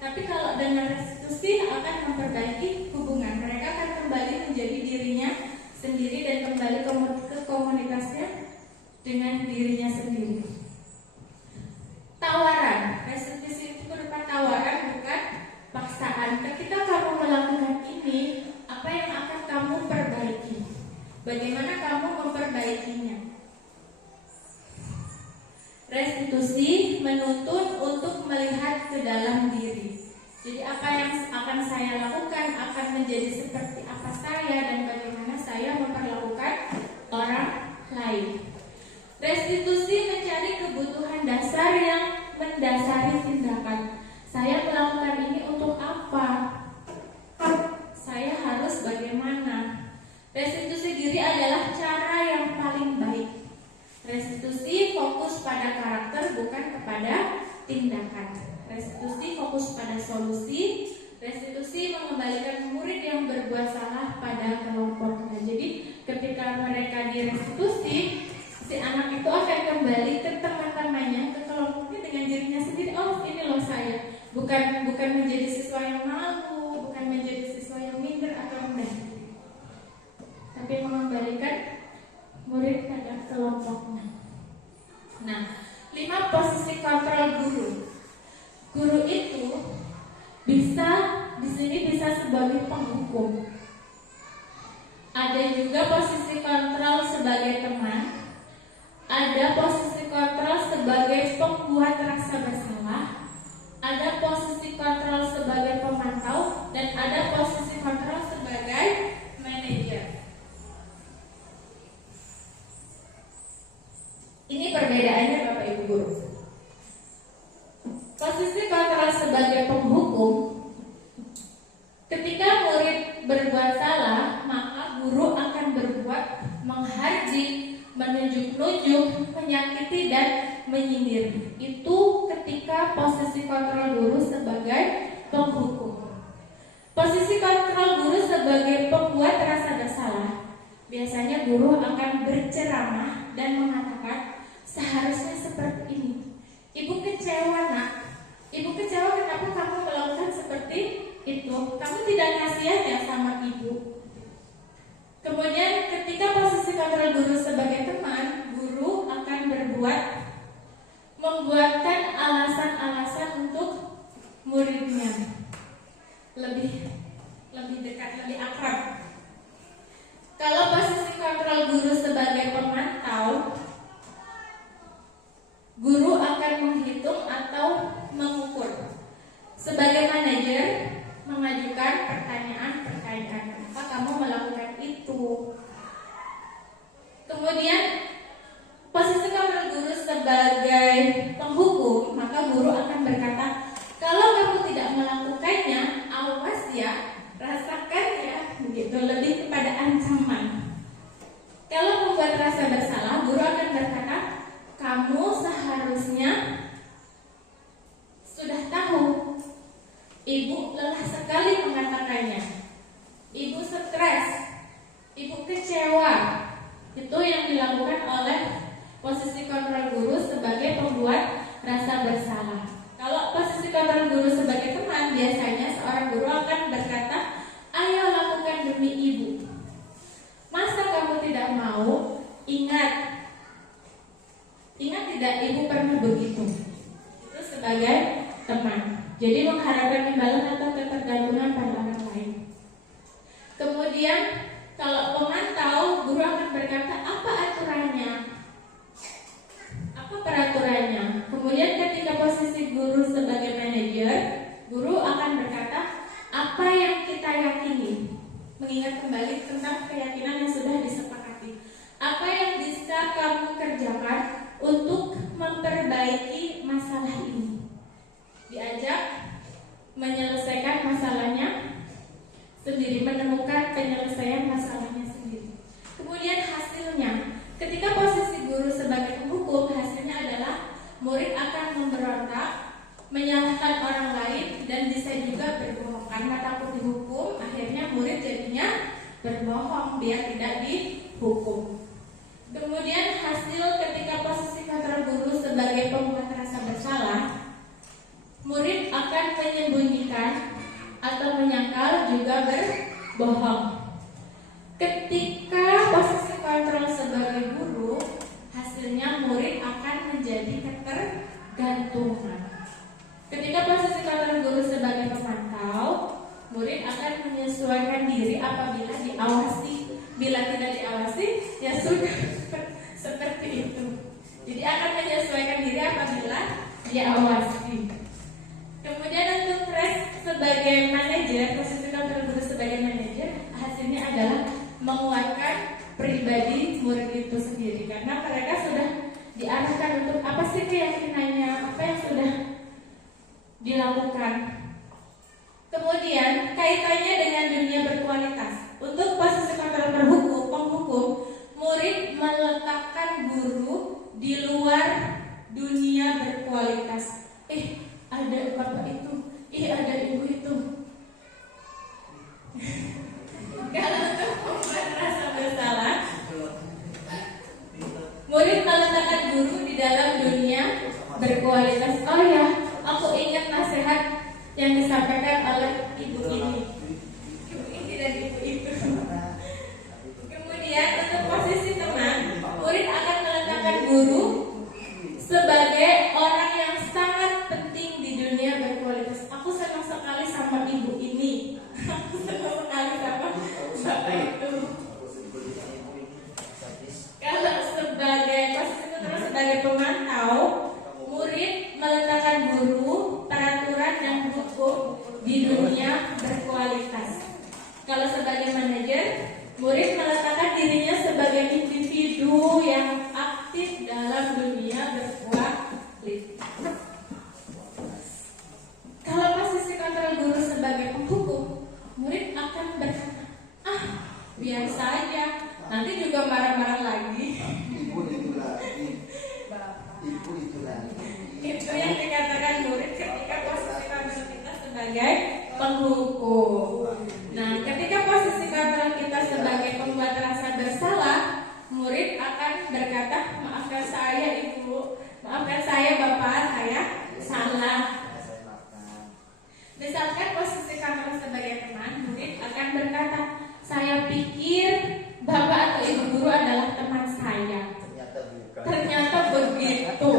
Tapi kalau dengan restitusi akan memperbaiki hubungan. Mereka akan kembali menjadi dirinya sendiri dan kembali ke komunitasnya dengan dirinya sendiri. Tawaran, restitusi itu berupa tawaran, bukan paksaan. Ketika kamu melakukan ini, apa yang akan kamu perbaiki? Bagaimana kamu memperbaikinya? Restitusi menuntun untuk melihat ke dalam diri. Jadi apa yang akan saya lakukan akan menjadi seperti apa saya dan bagaimana saya memperlakukan orang lain. Restitusi mencari kebutuhan dasar yang mendasari tindakan. Saya melakukan ini untuk apa? Saya harus bagaimana? Restitusi diri adalah cara yang paling baik. Restitusi fokus pada karakter bukan kepada tindakan. Restitusi fokus pada solusi. Restitusi mengembalikan murid yang berbuat salah pada kelompoknya. Jadi ketika mereka direstitusi, si anak itu akan kembali ke teman-temannya, ke kelompoknya dengan dirinya sendiri. Oh, ini loh saya. Bukan menjadi siswa yang malu, bukan menjadi siswa yang minder atau rendah diri, tapi mengembalikan murid pada kelompoknya. Nah, 5 posisi kontrol guru. Guru itu bisa di sini bisa sebagai penghukum. Ada juga posisi kontrol sebagai teman. Ada posisi kontrol sebagai pembuat rasa bersalah. Ada posisi kontrol sebagai pemantau dan ada posisi kontrol sebagai manajer. Ini perbedaannya Bapak Ibu guru. Posisi kontrol sebagai penghukum, ketika murid berbuat salah, maka guru akan berbuat menghardik, menunjuk-nunjuk, menyakiti dan menyindir. Itu ketika posisi kontrol guru sebagai penghukum. Posisi kontrol guru sebagai pembuat rasa bersalah. Biasanya guru akan berceramah dan mengatakan, seharusnya seperti ini. Ibu kecewa nak. Ibu kecewa kenapa kamu melakukan seperti itu. Kamu tidak kasihan ya sama ibu. Kemudian ketika posisi kontrol guru sebagai teman, guru akan membuatkan alasan-alasan untuk muridnya lebih dekat, lebih akrab. Kalau posisi kontrol guru sebagai pemantau, guru akan menghitung atau mengukur. Sebagai manajer, mengajukan pertanyaan-pertanyaan. Apa kamu melakukan itu? Kemudian posisi kontrol guru sebagai penghukum, maka guru akan berkata, kalau kamu tidak melakukannya, awas ya, rasakan ya, begitu, lebih kepada ancaman. Kalau membuat rasa bersalah, guru akan berkata, kamu seharusnya sudah tahu. Ibu lelah sekali mengatakannya. Ibu stres. Ibu kecewa. Itu yang dilakukan oleh posisi kontrol guru sebagai pembuat rasa bersalah. Kalau posisi kontrol guru sebagai teman, biasanya seorang guru akan berkata, ayo lakukan demi ibu. Masa kamu tidak mau? Ingat tidak ibu pernah begitu. Itu sebagai teman. Jadi mengharapkan imbalan atau ketergantungan pada orang lain. Kemudian kalau pemantau, guru akan berkata, apa aturannya? Apa peraturannya? Kemudian ketika posisi guru sebagai manajer, guru akan berkata, apa yang kita yakini? Mengingat kembali tentang keyakinan yang sudah disepakati. Apa yang bisa kamu kerjakan untuk memperbaiki masalah ini? Diajak menyelesaikan masalahnya sendiri, menemukan penyelesaian masalahnya sendiri. Kemudian hasilnya, ketika posisi guru sebagai penghukum, hasilnya adalah murid akan memberontak, menyalahkan biar tidak dihukum. Kemudian hasil ketika posisi kontrol guru sebagai pembuat rasa bersalah, murid akan menyembunyikan atau menyangkal juga berbohong. Ketika posisi kontrol sebagai guru, hasilnya murid akan menjadi ketergantungan. Ketika posisi kontrol guru sebagai pemantau, murid akan menyesuaikan diri apabila diawasi. Bila tidak diawasi, ya sudah seperti itu. Jadi akan menyesuaikan diri apabila diawasi. Kemudian untuk sebagai manajer, posisi kontrol guru sebagai manajer, hasilnya adalah menguatkan pribadi murid itu sendiri, karena mereka sudah diarahkan untuk apa sih keyakinannya, apa yang sudah dilakukan. Kemudian kaitannya dengan dunia berkualitas. Untuk posisi kontrol penghukum, murid meletakkan guru di luar dunia berkualitas. Ada bapak itu, ada ibu itu. Kalau untuk membuat rasa bersalah, murid meletakkan guru di dalam dunia berkualitas. Oh ya, aku ingat nasihat yang disampaikan oleh ibu ini dan ibu itu. Kemudian untuk posisi teman, murid akan meletakkan guru sebagai orang yang sangat penting di dunia berkualitas. Aku senang sekali sama ibu ini. Aku senang sekali sama bapak itu. Kalau sebagai posisi terus sebagai pemantau, murid meletakkan guru, peraturan dan hukum di dunia berkualitas. Kalau sebagai manajer, murid meletakkan dirinya sebagai individu yang aktif dalam dunia berkualitas. Kalau posisi kontrol guru sebagai penghukum, murid akan berkata, biar saja, nanti juga marah-marah lagi. Ibu itu lagi. Itu yang dikatakan murid ketika posisi kontrol kita sebagai penghukum. Nah, ketika posisi kontrol kita sebagai pembuat rasa bersalah, murid akan berkata, maafkan saya ibu, maafkan saya bapak, saya salah. Misalkan posisi kontrol sebagai teman, murid akan berkata, saya pikir bapak atau ibu guru adalah teman saya. Ternyata begitu.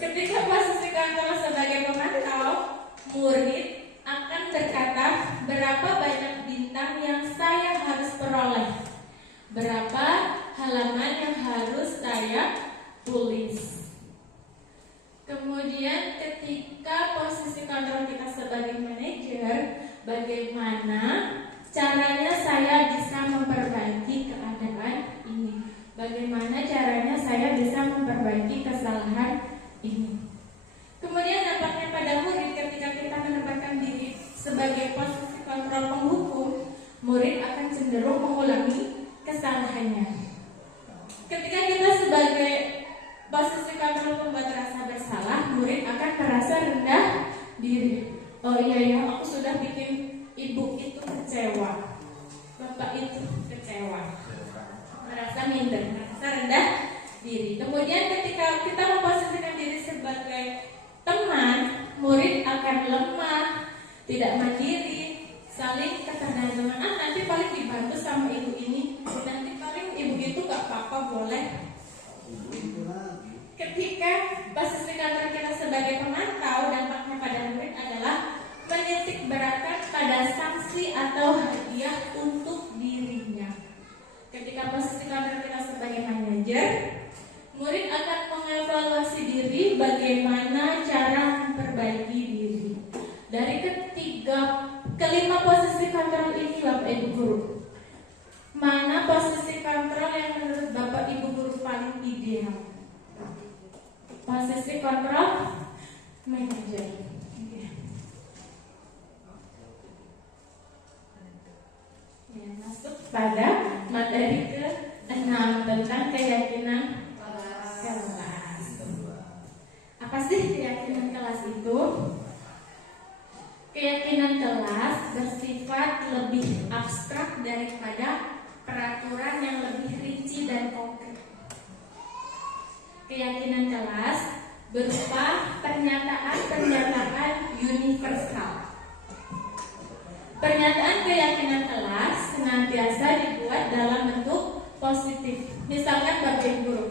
Ketika posisi kontrol sebagai pemantau, murid akan berkata, berapa banyak bintang yang saya harus peroleh, berapa halaman yang harus saya tulis. Kemudian ketika posisi kontrol kita sebagai manajer, bagaimana caranya saya bisa memperbaiki keadaan ini? Bagaimana caranya saya bisa memperbaiki kesalahan ini? Kemudian dampaknya pada murid ketika kita menempatkan diri sebagai posisi kontrol penghukum, murid akan cenderung mengulangi kesalahannya. Ketika kita sebagai posisi kontrol pembuat rasa bersalah, murid akan merasa rendah diri. Oh iya, aku sudah bikin ibu itu kecewa, bapak itu kecewa, merasa minder, merasa rendah diri. Kemudian ketika kita memposisikan diri sebagai teman, murid akan lemah, tidak mandiri, saling ketergantungan. Nanti paling dibantu sama ibu ini, nanti paling ibu itu gak apa-apa, boleh. Ketika posisi kantor kita sebagai pemantau, dampaknya pada murid adalah menitik beratkan pada sanksi atau hadiah untuk dirinya. Ketika posisi kantor kita sebagai manajer, murid akan mengevaluasi diri bagaimana cara memperbaiki diri. Dari kelima posisi kontrol ini, Bapak Ibu Guru, mana posisi kontrol yang menurut Bapak Ibu Guru paling ideal? Posisi kontrol manajer. Ya, masuk pada materi ke-6 tentang keyakinan kelas. Apa sih keyakinan kelas itu? Keyakinan kelas bersifat bersifat lebih abstrak daripada peraturan yang lebih rinci dan konkret. Keyakinan kelas berupa pernyataan-pernyataan universal. Pernyataan keyakinan kelas senantiasa dibuat dalam bentuk positif. Misalkan Bapak Ibu Guru,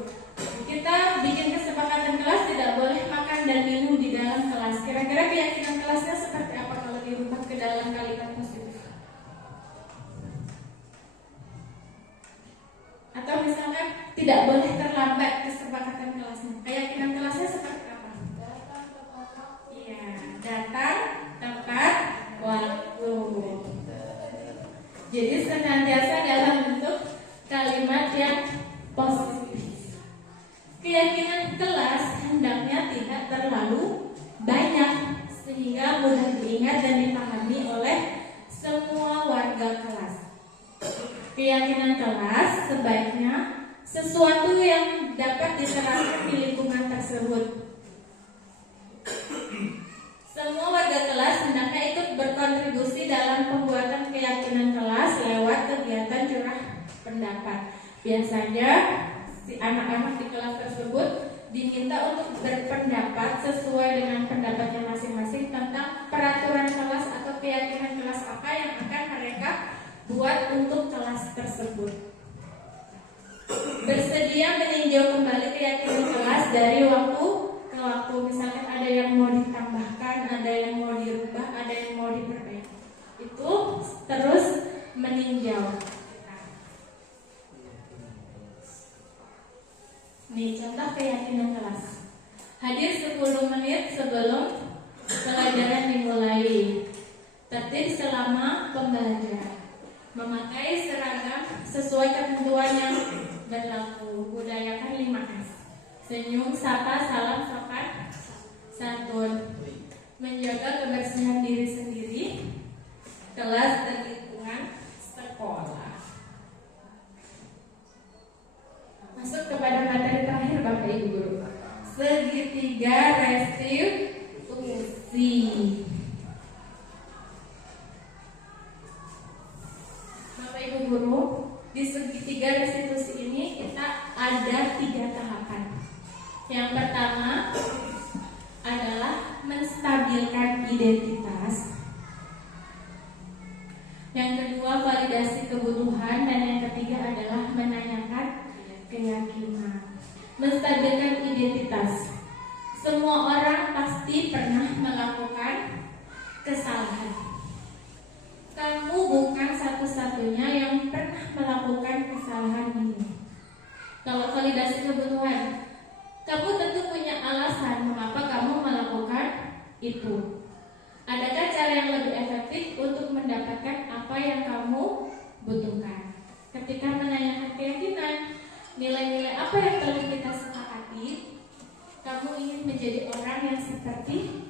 kita bikin kesepakatan kelas tidak boleh makan dan minum di dalam kelas. Kira-kira keyakinan kelasnya seperti apa kalau dirubah ke dalam kalimat positif? Atau misalkan tidak boleh terlambat kesepakatan kelasnya. Keyakinan kelasnya seperti apa? Iya, datang tepat waktu. Jadi senantiasa dalam bentuk kalimat yang positif. Keyakinan kelas hendaknya tidak terlalu banyak sehingga mudah diingat dan dipahami oleh semua warga kelas. Keyakinan kelas sebaiknya sesuatu yang dapat diterapkan di lingkungan tersebut. Semua warga kelas hendaknya ikut berkontribusi dalam pembuatan keyakinan kelas lewat kegiatan curah pendapat. Biasanya si anak-anak di kelas tersebut diminta untuk berpendapat sesuai dengan pendapatnya masing-masing tentang peraturan kelas atau keyakinan kelas apa yang akan mereka buat untuk kelas tersebut. Bersedia meninjau kembali keyakinan kelas dari waktu ke waktu. Misalkan ada yang mau ditambahkan, ada yang mau dirubah, ada yang mau diperbaiki. Itu terus meninjau. Nih contoh keyakinan kelas. Hadir 10 menit sebelum pelajaran dimulai. Tertib selama pembelajaran. Memakai seragam sesuai ketentuan yang berlaku. Budayakan 5S. Senyum, sapa, salam, sopan, santun. Menjaga kebersihan diri sendiri, kelas dan lingkungan sekolah. Masuk kepada materi terakhir Bapak Ibu Guru. Segitiga restitusi. Bapak Ibu Guru, di segitiga restitusi ini kita ada 3 tahapan. Yang pertama adalah menstabilkan identitas. Yang kedua validasi kebutuhan, dan yang ketiga adalah menanyakan keyakinan. Menstabilkan identitas. Semua orang pasti pernah melakukan kesalahan. Kamu bukan satu-satunya yang pernah melakukan kesalahan ini. Kalau validasi kebutuhan, kamu tentu punya alasan mengapa kamu melakukan itu. Adakah cara yang lebih efektif untuk mendapatkan apa yang kamu butuhkan? Ketika menanyakan keyakinan, nilai-nilai apa yang telah kita sepakati, kamu ingin menjadi orang yang seperti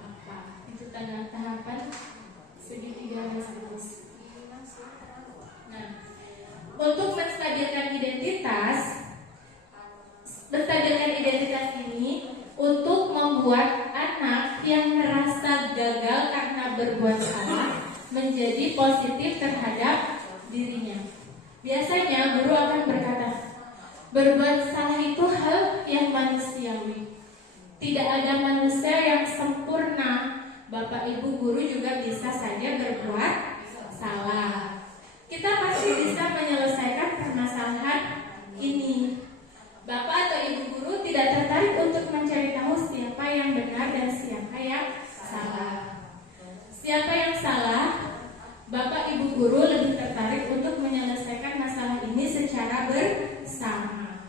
apa? Itu tanda tahapan segitiga restitusi. Nah, untuk menstabilkan identitas ini untuk membuat anak yang merasa gagal karena berbuat salah menjadi positif terhadap dirinya. Biasanya guru akan berkata, berbuat salah itu hal yang manusiawi. Tidak ada manusia yang sempurna. Bapak Ibu guru juga bisa saja berbuat salah. Kita pasti bisa menyelesaikan permasalahan ini. Bapak atau Ibu guru tidak tertarik untuk mencari tahu siapa yang benar dan siapa yang salah. Siapa yang salah? Bapak Ibu guru lebih tertarik untuk menyelesaikan masalah ini secara bersama.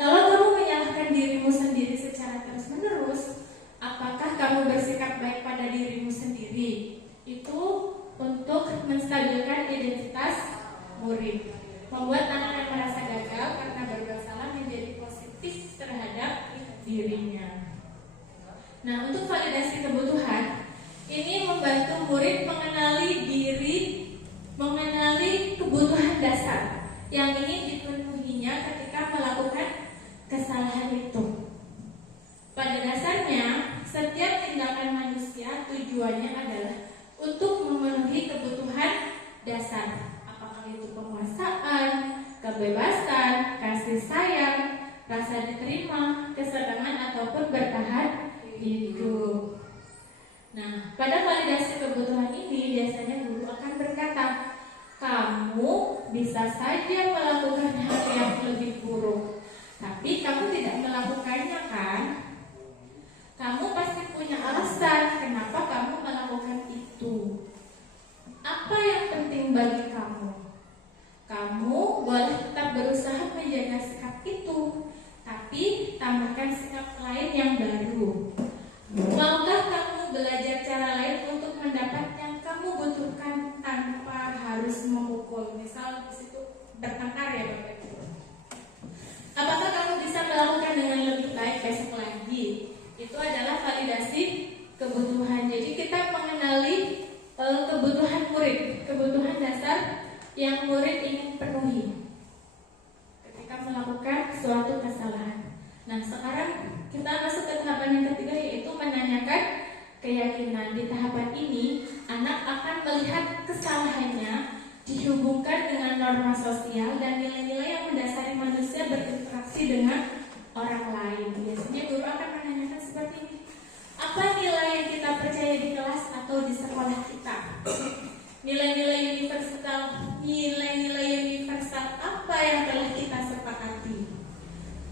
Kalau kamu menyalahkan dirimu sendiri secara terus-menerus, apakah kamu bersikap baik pada dirimu sendiri? Itu untuk menstabilkan identitas murid, membuat anak yang merasa gagal karena berbuat salah menjadi positif terhadap dirinya. Nah, untuk validasi kebutuhan, ini membantu murid mengenali diri, mengenali kebutuhan dasar yang ingin dipenuhinya ketika melakukan kesalahan itu. Pada dasarnya, setiap tindakan manusia tujuannya adalah untuk memenuhi kebutuhan dasar. Apakah itu penguasaan, kebebasan, kasih sayang, rasa diterima, kesenangan, ataupun bertahan hidup. Nah, pada validasi kebutuhan ini biasanya guru akan berkata, kamu bisa saja melakukan hal yang lebih buruk, tapi kamu tidak melakukannya kan? Kamu pasti punya alasan kenapa kamu melakukan itu. Apa yang penting bagi kamu? Kamu boleh tetap berusaha menjaga sikap itu, tapi tambahkan sikap lain yang baru. Maukah kamu belajar cara lain untuk mendapat yang kamu butuhkan tanpa harus memukul? Misal di situ bertengkar ya Bapak Ibu. Apakah kamu bisa melakukan dengan lebih baik besok lagi? Itu adalah validasi kebutuhan. Jadi kita mengenali kebutuhan murid, kebutuhan dasar yang murid ingin penuhi ketika melakukan suatu kesalahan. Nah, sekarang kita masuk ke tahapan yang ketiga, yaitu menanyakan keyakinan. Di tahapan ini, anak akan melihat kesalahannya dihubungkan dengan norma sosial dan nilai-nilai yang mendasari manusia berinteraksi dengan orang lain. Biasanya guru akan menanyakan seperti ini. Apa nilai yang kita percaya di kelas atau di sekolah kita? Nilai-nilai universal apa yang telah kita sepakati?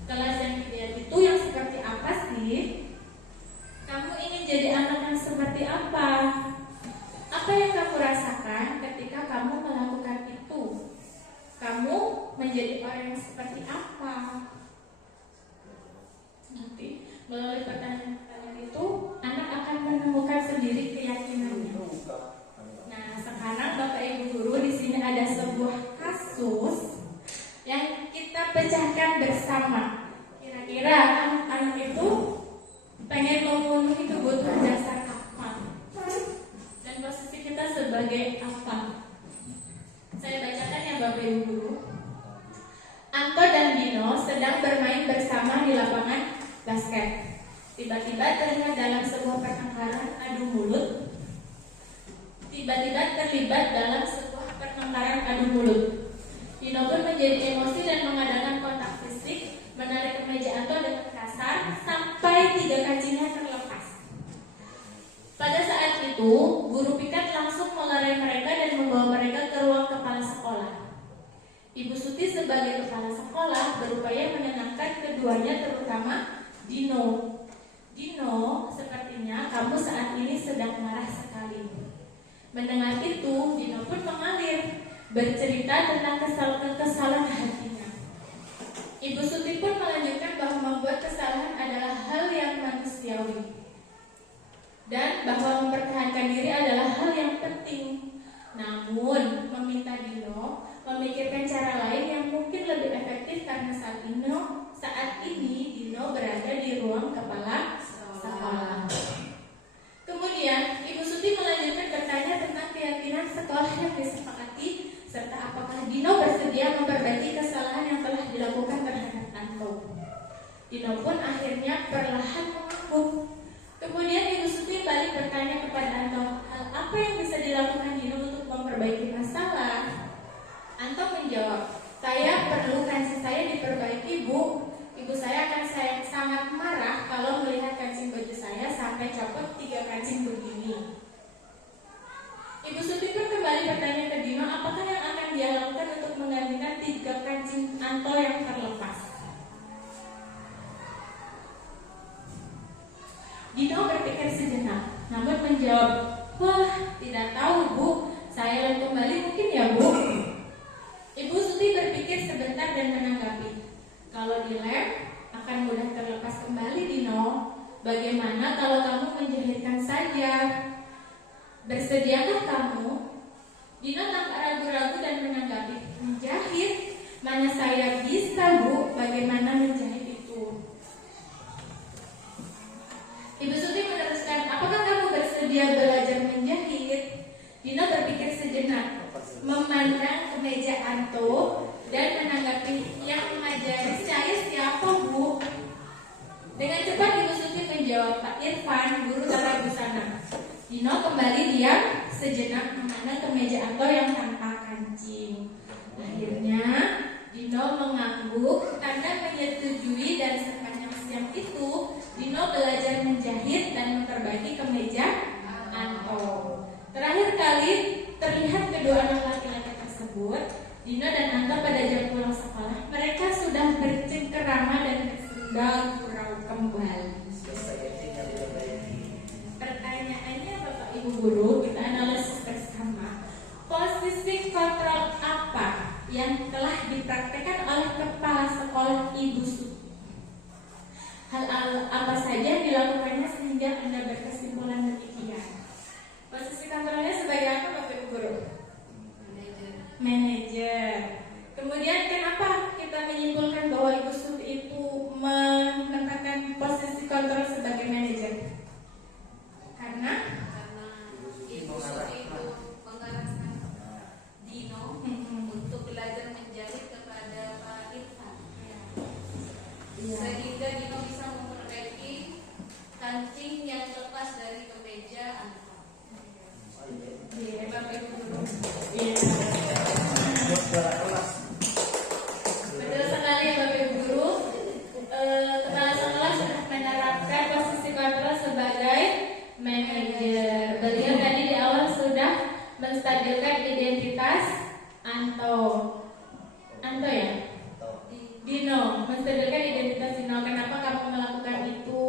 Kelas yang ideal itu yang seperti apa sih? Kamu ingin jadi anak yang seperti apa? Apa yang kamu rasakan ketika kamu melakukan itu? Kamu menjadi orang yang seperti apa? Nanti melalui pertanyaan-pertanyaan itu, anak akan menemukan sendiri keyakinannya. Nah, sekarang Bapak Ibu guru, di sini ada sebuah kasus yang kita pecahkan bersama. Kira-kira anak-anak itu pengen memenuhi kebutuhan dasar apa? Dan posisi kita sebagai apa? Saya bacakan ya Bapak Ibu guru. Anto dan Dino sedang bermain bersama di lapangan basket. Tiba-tiba terlihat dalam sebuah pertengkaran adu mulut. Dino pun menjadi emosi dan mengadakan kontak fisik, menarik kemeja Anto dengan kasar sampai 3 kancingnya terlepas. Pada saat itu, guru piket langsung melerai mereka dan membawa mereka ke ruang kepala sekolah. Ibu Suti sebagai kepala sekolah berupaya menenangkan keduanya, terutama Dino. Dino, sepertinya kamu saat ini sedang marah sekali. Mendengar itu, Dino pun mengalir, bercerita tentang kesalahan hatinya. Ibu Suti pun melanjutkan bahwa membuat kesalahan adalah hal yang manusiawi dan bahwa mempertahankan diri adalah hal yang penting. Namun, meminta Dino memikirkan cara lain yang mungkin lebih efektif karena saat ini Dino berada di ruang kepala sekolah. Kemudian, Ibu Suti melanjutkan bertanya tentang keyakinan sekolah yang disepakati serta apakah Dino bersedia memperbaiki kesalahan yang telah dilakukan terhadap Anto. Dino pun akhirnya perlahan mengaku. Kemudian Ibu Suti balik bertanya kepada Anto, hal apa yang bisa dilakukan Dino untuk memperbaiki masalah? Anto menjawab, saya perlu kancing saya diperbaiki, Bu. Ibu saya akan sangat marah kalau melihat kancing baju saya sampai copot 3 kancing begini. Ibu Suti pun kembali bertanya ke Dino, apakah yang akan dia lakukan untuk menggantikan 3 kancing Anto yang terlepas. Dino berpikir sejenak, namun menjawab, wah, tidak tahu Bu, saya lem kembali mungkin ya Bu. Ibu Suti berpikir sebentar dan menanggapi, kalau dilem akan mudah terlepas kembali Dino. Bagaimana kalau kamu menjahitkan saja? Bersediakah kamu? Dino tampak ragu-ragu dan menanggapi, menjahit? Mana saya bisa Bu, bagaimana menjahit itu? Ibu Suti meneruskan, apakah kamu bersedia belajar menjahit? Dino berpikir sejenak, memandang kemeja Anto dan menanggapi, yang mengajari saya siapa Bu? Dengan cepat Ibu Suti menjawab, Pak Irfan, guru tata busana. Dino kembali diam sejenak memandang kemeja Anto yang tanpa kancing. Akhirnya Dino mengangguk karena menyetujui, dan sepanjang siang itu Dino belajar menjahit dan memperbaiki kemeja Anto. Terakhir kali terlihat kedua anak laki-laki tersebut, Dino dan Anto, pada jam pulang sekolah. Mereka sudah bercengkerama dan bersendal gurau kembali. Pertanyaannya Bapak Ibu Guru, kita analisis bersama. Posisi kontrol apa yang telah dipraktekkan oleh kepala sekolah Ibu Suti? Hal apa saja yang dilakukannya sehingga Anda berkesimpulan demikian? Posisi kontrolnya sebagai apa Bapak Ibu Guru? Manajer. Kemudian kenapa kita menyimpulkan bahwa Ibu Suti itu menempatkan posisi kontrol sebagai manajer? Karena Ibu Suti itu mengarahkan Dino untuk belajar menjahit kepada Pak Irfan, sehingga Dino bisa memperbaiki kancing yang lepas dari kemeja Anto. Iya, Bapak Ibu Guru. Betul sekali Bapak Ibu Guru. Kepala sekolah sudah menerapkan posisi kontrol sebagai manajer. Beliau tadi di awal sudah menstabilkan identitas Anto ya? Dino, menstabilkan identitas Dino. Kenapa kamu melakukan itu?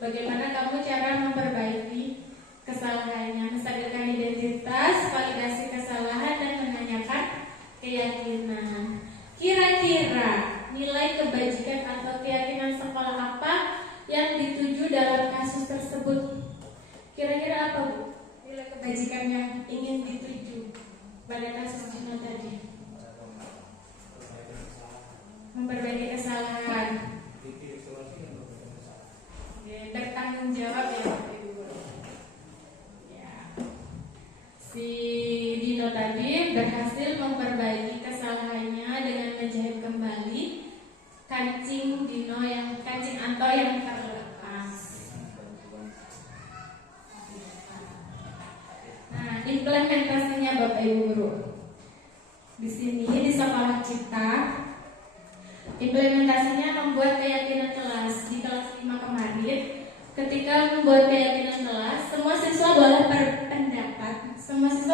Bagaimana kamu cara memperbaiki kesalahannya? Menstabilkan identitas, validasi kesalahan, dan menanyakan keyakinan. Kira-kira nilai kebajikan atau keyakinan sekolah apa yang dituju dalam kasus tersebut? Kira-kira apa Bu? Nilai kebajikan yang ingin dituju pada kasus Dino tadi? Memperbaiki kesalahan. Bertanggung jawab ya Bapak Ibu Guru. Ya. Si Dino tadi berhasil memperbaiki kesalahannya dengan menjahit kembali kancing Anto yang terlepas. Nah, implementasinya Bapak Ibu Guru. Di sini di sekolah kita, implementasinya membuat keyakinan kelas. Di kelas 5 kemarin, ketika membuat keyakinan kelas, semua siswa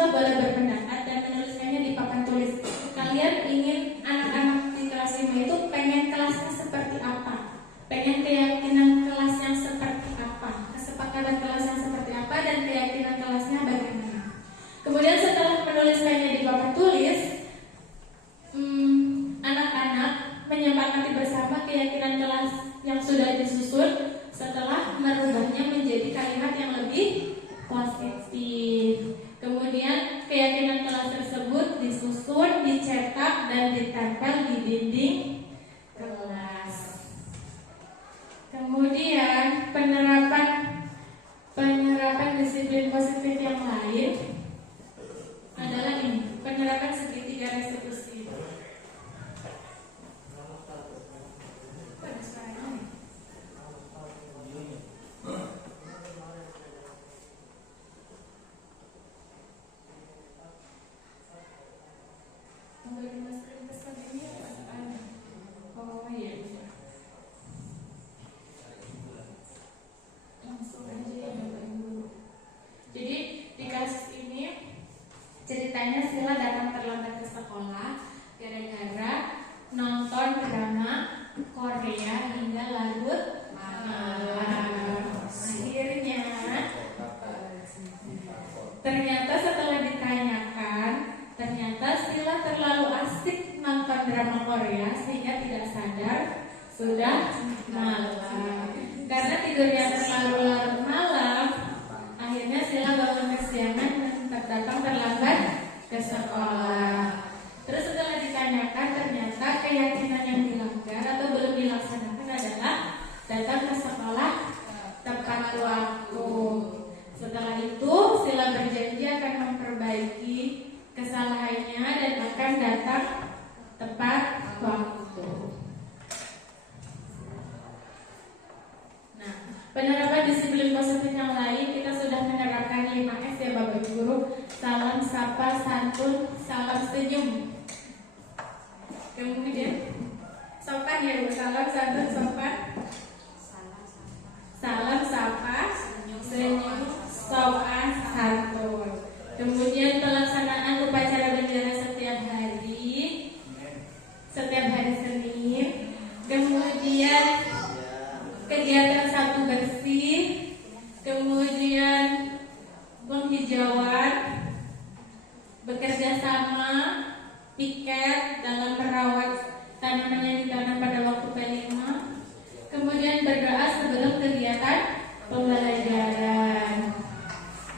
boleh berpendapat dan menuliskannya di papan tulis. Kalian ingin anak-anak di kelas 5 itu pengen kelasnya seperti apa? Pengen keyakinan kelasnya seperti apa? Kesepakatan kelasnya seperti apa? Dan keyakinan kelasnya bagaimana? Kemudian setelah menuliskannya di papan tulis, anak-anak menyepakati bersama keyakinan kelas yang sudah disusun setelah merubahnya menjadi kalimat yang lebih positif. Kemudian keyakinan kelas tersebut disusun, dicetak, dan ditempel di dinding kelas. Kemudian penerapan disiplin positif yang lain adalah ini, penerapan segitiga restitusi. Jadi di kasus ini ceritanya Sila datang terlambat ke sekolah gara-gara nonton drama Korea hingga larut malam. Akhirnya ternyata setelah ditanyakan, ternyata Sila terlalu asik nonton drama Korea sehingga tidak sadar sudah malam. Karena tidurnya terlalu larut malam, akhirnya Sila bangun kesiangan dan datang terlambat ke sekolah. Terus setelah ditanyakan, ternyata keyakinan yang dilanggar atau belum dilaksanakan adalah datang ke sekolah pun salam senyum. Kemudian sopan ya Bu, salam santun sopan. Salam sapa, senyum, sopan, santun. Kemudian pelaksanaan upacara bendera setiap hari Senin. Kemudian kegiatan sapu bersih, kemudian penghijauan, bekerja sama, piket dalam merawat tanaman yang ditanam pada waktu P5, kemudian berdoa sebelum kegiatan pembelajaran.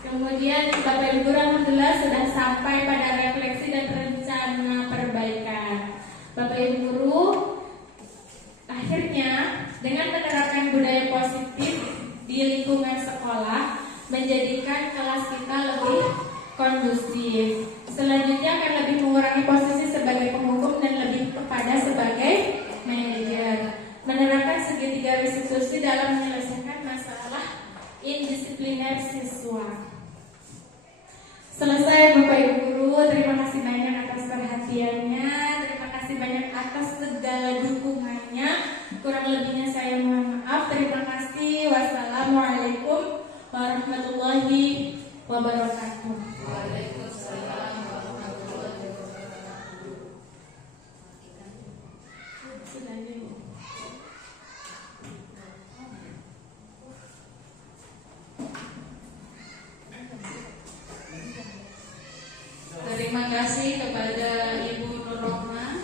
Kemudian Bapak Ibu alhamdulillah sudah sampai pada refleksi dan rencana perbaikan. Bapak Ibu guru, akhirnya dengan menerapkan budaya positif di lingkungan sekolah menjadikan kelas kita lebih kondusif. Selanjutnya akan lebih mengurangi posisi sebagai penghukum dan lebih kepada sebagai manajer. Menerapkan segitiga restitusi dalam menyelesaikan masalah indisipliner siswa. Selesai Bapak Ibu guru, terima kasih banyak atas perhatiannya, terima kasih banyak atas segala dukungannya. Kurang lebihnya saya mohon maaf. Terima kasih. Wassalamualaikum warahmatullahi wabarakatuh. Waalaikumsalam warahmatullahi wabarakatuh. Sudah aja, Bu. Terima kasih kepada Ibu Nur Rohmah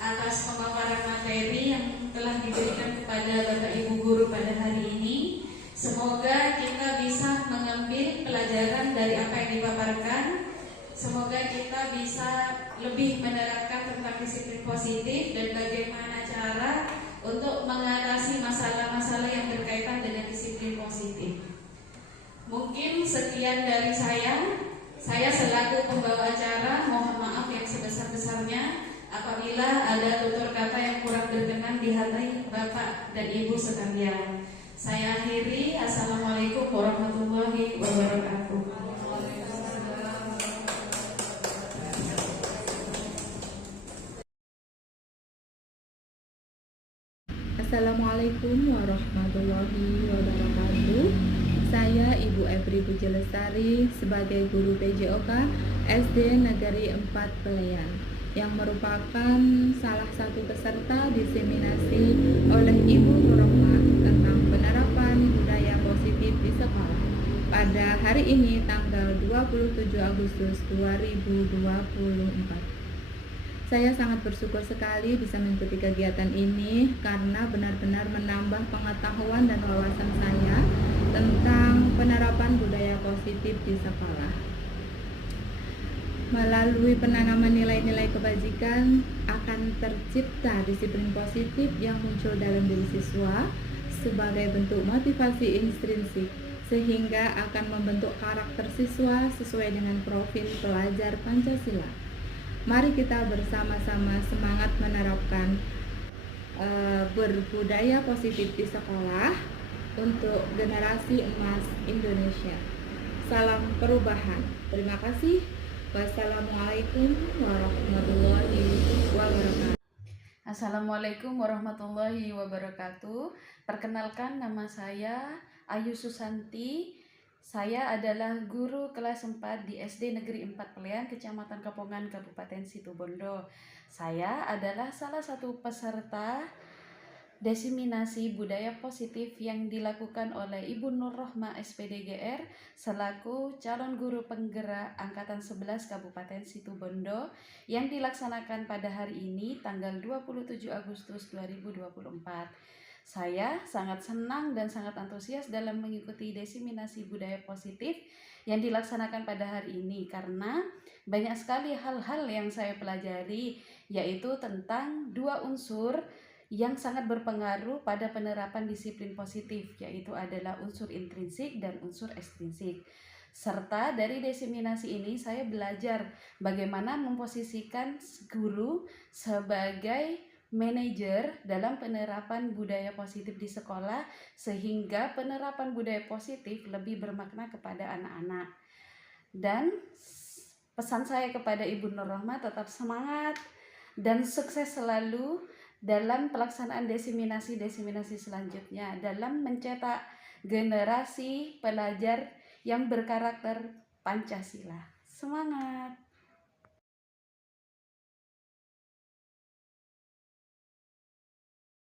atas pemaparan materi yang telah diberikan kepada Bapak Ibu guru pada hari ini. Semoga kita bisa mengambil pelajaran dari apa yang dipaparkan. Semoga kita bisa lebih menerapkan tentang disiplin positif dan bagaimana cara untuk mengatasi masalah-masalah yang berkaitan dengan disiplin positif. Mungkin sekian dari saya. Saya selaku pembawa acara mohon maaf yang sebesar-besarnya apabila ada tutur kata yang kurang berkenan di hati Bapak dan Ibu sekalian. Saya akhiri. Assalamualaikum warahmatullahi wabarakatuh. Assalamualaikum warahmatullahi wabarakatuh. Saya Ibu Evri Pujelestari sebagai guru PJOK SD Negeri 4 Peleyan yang merupakan salah satu peserta diseminasi oleh Ibu Nurrohmah tentang penerapan budaya positif di sekolah pada hari ini tanggal 27 Agustus 2024. Saya sangat bersyukur sekali bisa mengikuti kegiatan ini karena benar-benar menambah pengetahuan dan wawasan saya tentang penerapan budaya positif di sekolah. Melalui penanaman nilai-nilai kebajikan akan tercipta disiplin positif yang muncul dalam diri siswa sebagai bentuk motivasi intrinsik sehingga akan membentuk karakter siswa sesuai dengan profil pelajar Pancasila. Mari kita bersama-sama semangat menerapkan berbudaya positif di sekolah untuk generasi emas Indonesia. Salam perubahan. Terima kasih. Wassalamualaikum warahmatullahi wabarakatuh. Assalamualaikum warahmatullahi wabarakatuh. Perkenalkan, nama saya Ayu Susanti. Saya adalah guru kelas 4 di SD Negeri 4 Peleyan, Kecamatan Kapongan, Kabupaten Situbondo. Saya adalah salah satu peserta diseminasi budaya positif yang dilakukan oleh Ibu Nur Rohmah SPDGR selaku calon guru penggerak Angkatan 11 Kabupaten Situbondo yang dilaksanakan pada hari ini tanggal 27 Agustus 2024. Saya sangat senang dan sangat antusias dalam mengikuti diseminasi budaya positif yang dilaksanakan pada hari ini karena banyak sekali hal-hal yang saya pelajari, yaitu tentang dua unsur yang sangat berpengaruh pada penerapan disiplin positif, yaitu adalah unsur intrinsik dan unsur ekstrinsik. Serta dari diseminasi ini saya belajar bagaimana memposisikan guru sebagai manajer dalam penerapan budaya positif di sekolah sehingga penerapan budaya positif lebih bermakna kepada anak-anak. Dan Pesan saya kepada Ibu Nur Rohmah, tetap semangat dan sukses selalu dalam pelaksanaan desiminasi selanjutnya, dalam mencetak generasi pelajar yang berkarakter Pancasila. Semangat!